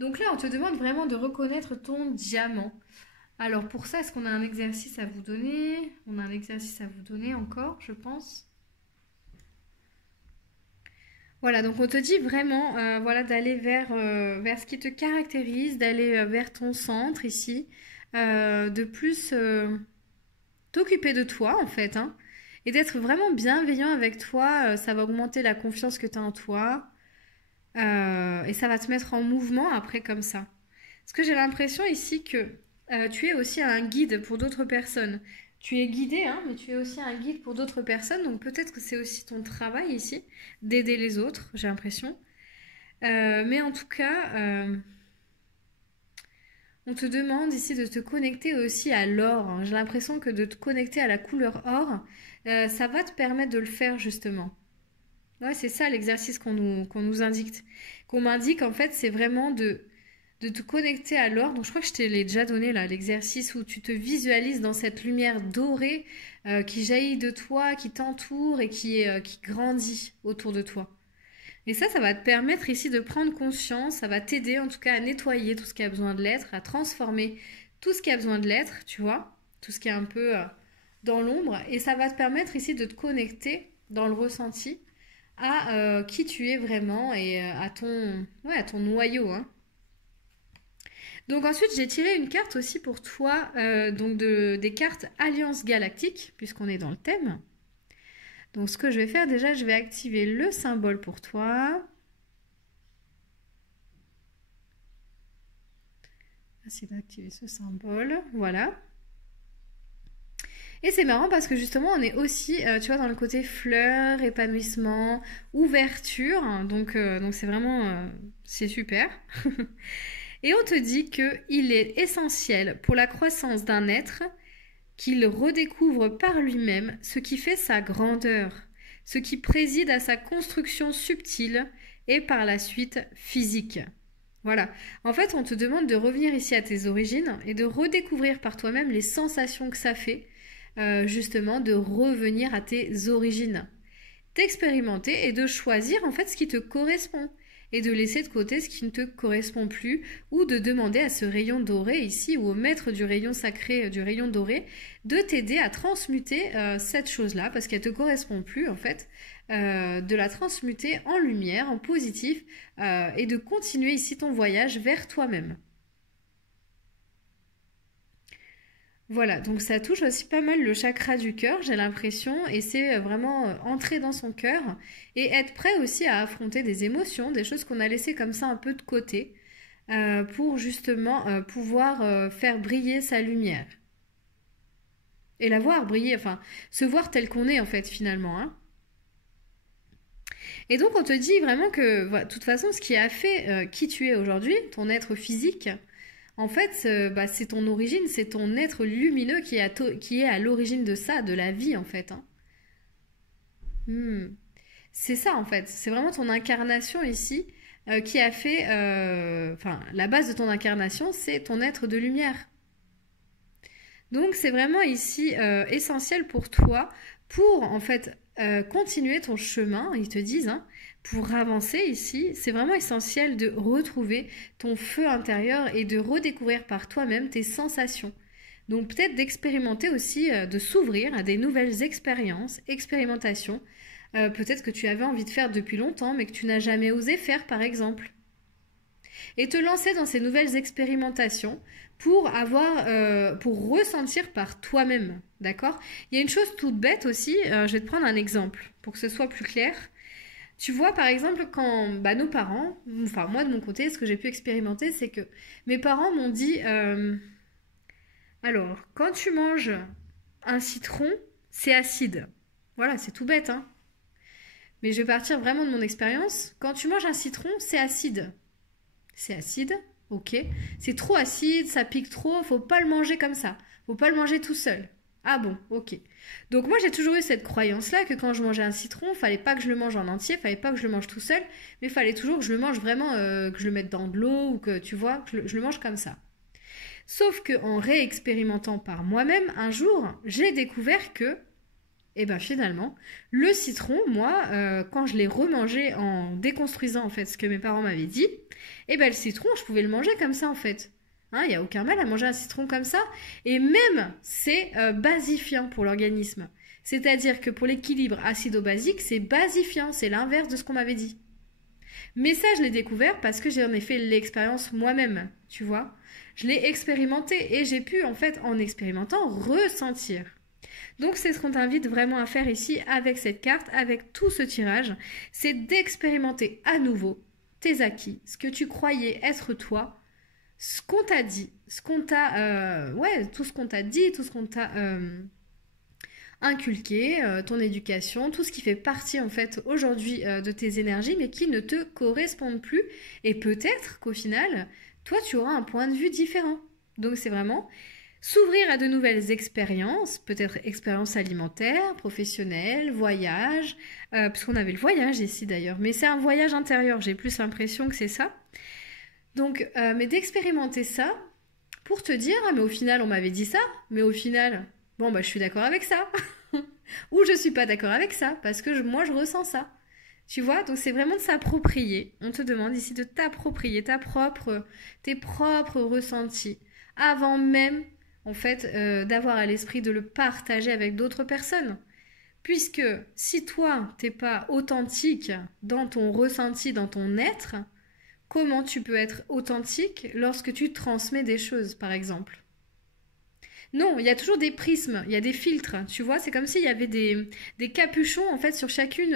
Donc là, on te demande vraiment de reconnaître ton diamant. Alors pour ça, est-ce qu'on a un exercice à vous donner? On a un exercice à vous donner encore, je pense. Voilà, donc on te dit vraiment voilà, d'aller vers ce qui te caractérise, d'aller vers ton centre ici, de plus t'occuper de toi en fait, hein, et d'être vraiment bienveillant avec toi. Ça va augmenter la confiance que tu as en toi et ça va te mettre en mouvement après comme ça. Parce que j'ai l'impression ici que tu es aussi un guide pour d'autres personnes. Tu es guidé, hein, mais tu es aussi un guide pour d'autres personnes, donc peut-être que c'est aussi ton travail ici d'aider les autres, j'ai l'impression. Mais en tout cas, on te demande ici de te connecter aussi à l'or, hein. J'ai l'impression que de te connecter à la couleur or, ça va te permettre de le faire justement. Ouais, c'est ça l'exercice qu'on nous indique. Qu'on m'indique en fait, c'est vraiment de te connecter à l'or. Donc je crois que je te l'ai déjà donné là, l'exercice où tu te visualises dans cette lumière dorée qui jaillit de toi, qui t'entoure et qui grandit autour de toi. Et ça va te permettre ici de prendre conscience, ça va t'aider en tout cas à nettoyer tout ce qui a besoin de l'être, à transformer tout ce qui a besoin de l'être, tu vois, tout ce qui est un peu dans l'ombre. Et ça va te permettre ici de te connecter dans le ressenti à qui tu es vraiment et à ton noyau, hein. Donc ensuite, j'ai tiré une carte aussi pour toi, donc des cartes Alliance Galactique, puisqu'on est dans le thème. Donc ce que je vais faire déjà, je vais activer le symbole pour toi. Essayer d'activer ce symbole, voilà. Et c'est marrant parce que justement, on est aussi, tu vois, dans le côté fleur, épanouissement, ouverture. Donc c'est vraiment, c'est super. Et on te dit qu'il est essentiel pour la croissance d'un être qu'il redécouvre par lui-même ce qui fait sa grandeur, ce qui préside à sa construction subtile et par la suite physique. Voilà. En fait, on te demande de revenir ici à tes origines et de redécouvrir par toi-même les sensations que ça fait, justement, de revenir à tes origines, d'expérimenter et de choisir en fait ce qui te correspond et de laisser de côté ce qui ne te correspond plus ou de demander à ce rayon doré ici ou au maître du rayon sacré, du rayon doré, de t'aider à transmuter cette chose-là parce qu'elle ne te correspond plus en fait, de la transmuter en lumière, en positif et de continuer ici ton voyage vers toi-même. Voilà, donc ça touche aussi pas mal le chakra du cœur, j'ai l'impression, et c'est vraiment entrer dans son cœur et être prêt aussi à affronter des émotions, des choses qu'on a laissées comme ça un peu de côté, pour justement pouvoir faire briller sa lumière. Et la voir briller, enfin, se voir tel qu'on est en fait finalement, hein. Et donc on te dit vraiment que, voilà, de toute façon, ce qui a fait qui tu es aujourd'hui, ton être physique, en fait, c'est ton origine, c'est ton être lumineux qui est à l'origine de ça, de la vie, en fait, hein. Hmm. C'est ça, en fait. C'est vraiment ton incarnation ici qui a fait... Enfin, la base de ton incarnation, c'est ton être de lumière. Donc, c'est vraiment ici essentiel pour toi, pour, en fait, continuer ton chemin, ils te disent, hein, pour avancer ici, c'est vraiment essentiel de retrouver ton feu intérieur et de redécouvrir par toi-même tes sensations. Donc peut-être d'expérimenter aussi, de s'ouvrir à des nouvelles expériences, expérimentations, peut-être que tu avais envie de faire depuis longtemps mais que tu n'as jamais osé faire par exemple. Et te lancer dans ces nouvelles expérimentations pour ressentir par toi-même, d'accord? Il y a une chose toute bête aussi, je vais te prendre un exemple pour que ce soit plus clair. Tu vois, par exemple, quand nos parents, enfin moi de mon côté, ce que j'ai pu expérimenter, c'est que mes parents m'ont dit, alors, quand tu manges un citron, c'est acide. Voilà, c'est tout bête, hein. Mais je vais partir vraiment de mon expérience. Quand tu manges un citron, c'est acide. C'est acide, ok. C'est trop acide, ça pique trop, faut pas le manger comme ça. Faut pas le manger tout seul. Ah bon, ok. Donc moi j'ai toujours eu cette croyance-là que quand je mangeais un citron, fallait pas que je le mange en entier, fallait pas que je le mange tout seul, mais fallait toujours que je le mange vraiment, que je le mette dans de l'eau ou que tu vois, que je le mange comme ça. Sauf que en réexpérimentant par moi-même, un jour, j'ai découvert que, eh ben finalement, le citron, moi, quand je l'ai remangé en déconstruisant en fait ce que mes parents m'avaient dit, eh ben le citron, je pouvais le manger comme ça en fait. Il n'y a aucun mal à manger un citron comme ça. Et même, c'est basifiant pour l'organisme. C'est-à-dire que pour l'équilibre acido-basique, c'est basifiant. C'est l'inverse de ce qu'on m'avait dit. Mais ça, je l'ai découvert parce que j'en ai fait l'expérience moi-même, tu vois. Je l'ai expérimenté et j'ai pu, en fait, en expérimentant, ressentir. Donc c'est ce qu'on t'invite vraiment à faire ici avec cette carte, avec tout ce tirage, c'est d'expérimenter à nouveau tes acquis, ce que tu croyais être toi, ce qu'on t'a dit, ce qu'on t'a, ouais, tout ce qu'on t'a dit, tout ce qu'on t'a inculqué, ton éducation, tout ce qui fait partie en fait aujourd'hui de tes énergies, mais qui ne te correspondent plus. Et peut-être qu'au final, toi, tu auras un point de vue différent. Donc c'est vraiment s'ouvrir à de nouvelles expériences, peut-être expériences alimentaires, professionnelles, voyages, puisqu'on avait le voyage ici d'ailleurs, mais c'est un voyage intérieur, j'ai plus l'impression que c'est ça. Donc, mais d'expérimenter ça pour te dire, ah mais au final on m'avait dit ça, mais au final, bon bah je suis d'accord avec ça, ou je suis pas d'accord avec ça, parce que moi je ressens ça. Tu vois, donc c'est vraiment de s'approprier. On te demande ici de t'approprier tes propres ressentis, avant même en fait, d'avoir à l'esprit de le partager avec d'autres personnes. Puisque si toi, t'es pas authentique dans ton ressenti, dans ton être, comment tu peux être authentique lorsque tu transmets des choses, par exemple? Non, il y a toujours des prismes, il y a des filtres, tu vois, c'est comme s'il y avait des capuchons, en fait, sur chacune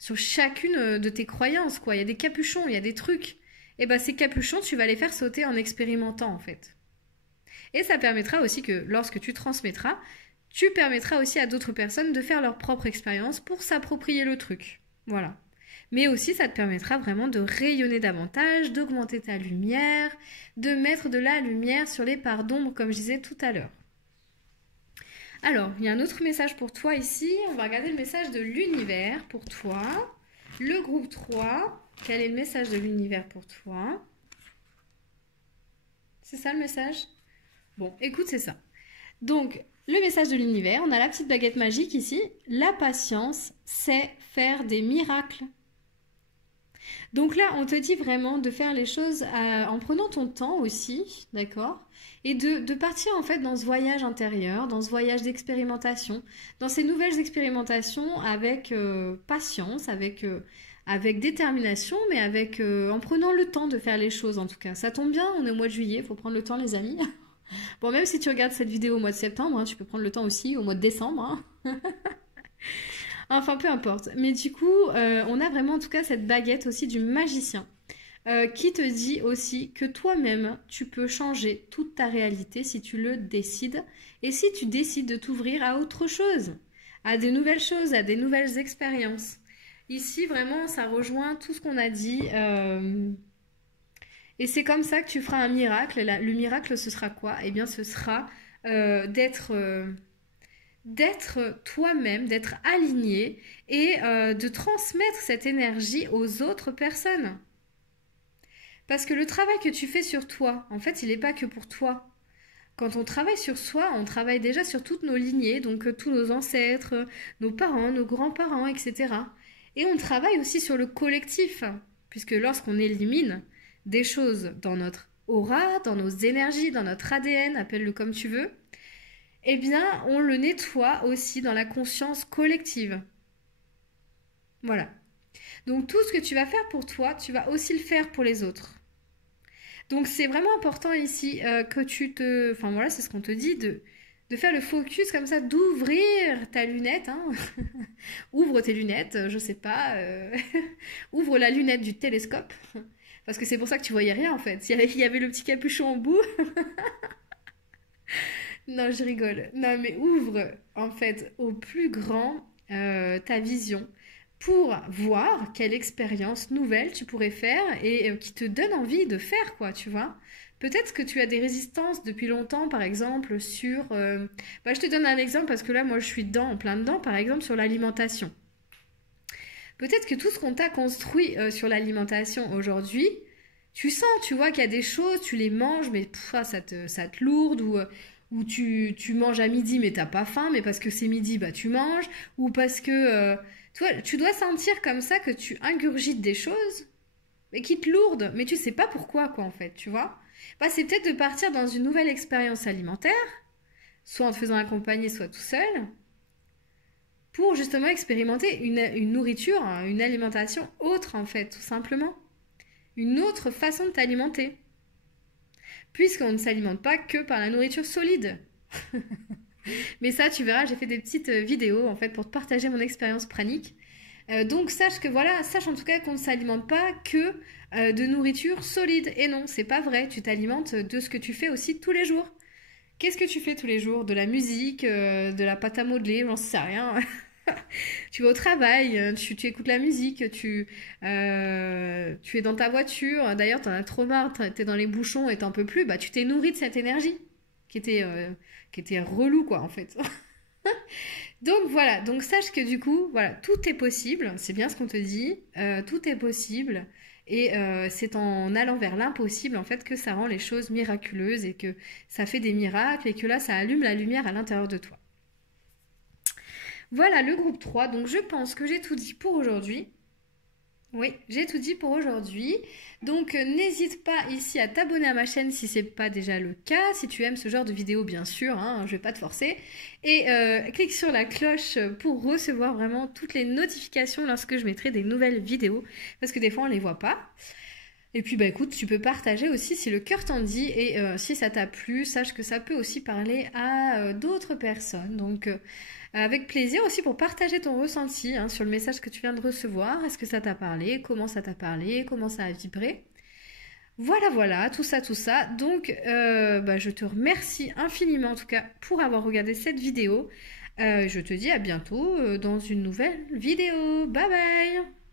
de tes croyances, quoi. Il y a des capuchons, il y a des trucs. Et ben, ces capuchons, tu vas les faire sauter en expérimentant, en fait. Et ça permettra aussi que lorsque tu transmettras, tu permettras aussi à d'autres personnes de faire leur propre expérience pour s'approprier le truc. Voilà. Mais aussi, ça te permettra vraiment de rayonner davantage, d'augmenter ta lumière, de mettre de la lumière sur les parts d'ombre, comme je disais tout à l'heure. Alors, il y a un autre message pour toi ici. On va regarder le message de l'univers pour toi. Le groupe 3, quel est le message de l'univers pour toi? C'est ça le message? Bon, écoute, c'est ça. Donc, le message de l'univers, on a la petite baguette magique ici. La patience, c'est faire des miracles. Donc là, on te dit vraiment de faire les choses en prenant ton temps aussi, d'accord? Et de partir en fait dans ce voyage intérieur, dans ce voyage d'expérimentation, dans ces nouvelles expérimentations avec patience, avec détermination, mais en prenant le temps de faire les choses en tout cas. Ça tombe bien, on est au mois de juillet, il faut prendre le temps les amis. Bon, même si tu regardes cette vidéo au mois de septembre, hein, tu peux prendre le temps aussi au mois de décembre. Hein. Enfin, peu importe. Mais du coup, on a vraiment en tout cas cette baguette aussi du magicien qui te dit aussi que toi-même, tu peux changer toute ta réalité si tu le décides et si tu décides de t'ouvrir à autre chose, à des nouvelles choses, à des nouvelles expériences. Ici, vraiment, ça rejoint tout ce qu'on a dit. Et c'est comme ça que tu feras un miracle. Le miracle, ce sera quoi? Eh bien, ce sera d'être toi-même, d'être aligné et de transmettre cette énergie aux autres personnes. Parce que le travail que tu fais sur toi, en fait, il n'est pas que pour toi. Quand on travaille sur soi, on travaille déjà sur toutes nos lignées, donc tous nos ancêtres, nos parents, nos grands-parents, etc. Et on travaille aussi sur le collectif, puisque lorsqu'on élimine des choses dans notre aura, dans nos énergies, dans notre ADN, appelle-le comme tu veux, eh bien, on le nettoie aussi dans la conscience collective. Voilà. Donc, tout ce que tu vas faire pour toi, tu vas aussi le faire pour les autres. Donc, c'est vraiment important ici que tu te... Enfin, voilà, c'est ce qu'on te dit, de faire le focus comme ça, d'ouvrir ta lunette. Hein. Ouvre tes lunettes, je sais pas. Ouvre la lunette du télescope. Parce que c'est pour ça que tu voyais rien, en fait. Il y avait le petit capuchon au bout. Non, je rigole. Non, mais ouvre en fait au plus grand ta vision pour voir quelle expérience nouvelle tu pourrais faire et qui te donne envie de faire, quoi, tu vois. Peut-être que tu as des résistances depuis longtemps, par exemple, sur... je te donne un exemple parce que là, moi, je suis en plein dedans, par exemple, sur l'alimentation. Peut-être que tout ce qu'on t'a construit sur l'alimentation aujourd'hui, tu sens, tu vois, qu'il y a des choses, tu les manges, mais ça te lourde ou tu manges à midi mais t'as pas faim, mais parce que c'est midi, bah tu manges, ou parce que tu dois sentir comme ça que tu ingurgites des choses, mais qui te lourdent, mais tu sais pas pourquoi, quoi, en fait, tu vois. Bah, c'est peut-être de partir dans une nouvelle expérience alimentaire, soit en te faisant accompagner, soit tout seul, pour justement expérimenter une nourriture, une alimentation autre en fait, tout simplement. Une autre façon de t'alimenter. Puisqu'on ne s'alimente pas que par la nourriture solide. Mais ça, tu verras, j'ai fait des petites vidéos en fait pour te partager mon expérience pranique. Donc sache en tout cas qu'on ne s'alimente pas que de nourriture solide. Et non, c'est pas vrai, tu t'alimentes de ce que tu fais aussi tous les jours. Qu'est-ce que tu fais tous les jours? De la musique, de la pâte à modeler, j'en sais rien. Tu vas au travail, tu écoutes la musique, tu es dans ta voiture. D'ailleurs, t'en as trop marre, t'es dans les bouchons et t'en peux plus. Bah, tu t'es nourri de cette énergie qui était relou, quoi, en fait. Donc voilà, donc sache que du coup, voilà, tout est possible, c'est bien ce qu'on te dit, tout est possible, et c'est en allant vers l'impossible en fait que ça rend les choses miraculeuses et que ça fait des miracles et que là ça allume la lumière à l'intérieur de toi. Voilà le groupe 3, donc je pense que j'ai tout dit pour aujourd'hui. Oui, j'ai tout dit pour aujourd'hui. Donc n'hésite pas ici à t'abonner à ma chaîne si c'est pas déjà le cas, si tu aimes ce genre de vidéo bien sûr, hein, je vais pas te forcer. Et clique sur la cloche pour recevoir vraiment toutes les notifications lorsque je mettrai des nouvelles vidéos, parce que des fois on les voit pas. Et puis bah écoute, tu peux partager aussi si le cœur t'en dit et si ça t'a plu, sache que ça peut aussi parler à d'autres personnes. Donc avec plaisir aussi pour partager ton ressenti hein, sur le message que tu viens de recevoir. Est-ce que ça t'a parlé? Comment ça t'a parlé? Comment ça a vibré? Voilà, voilà, tout ça, tout ça. Donc bah, je te remercie infiniment en tout cas pour avoir regardé cette vidéo. Je te dis à bientôt dans une nouvelle vidéo. Bye bye!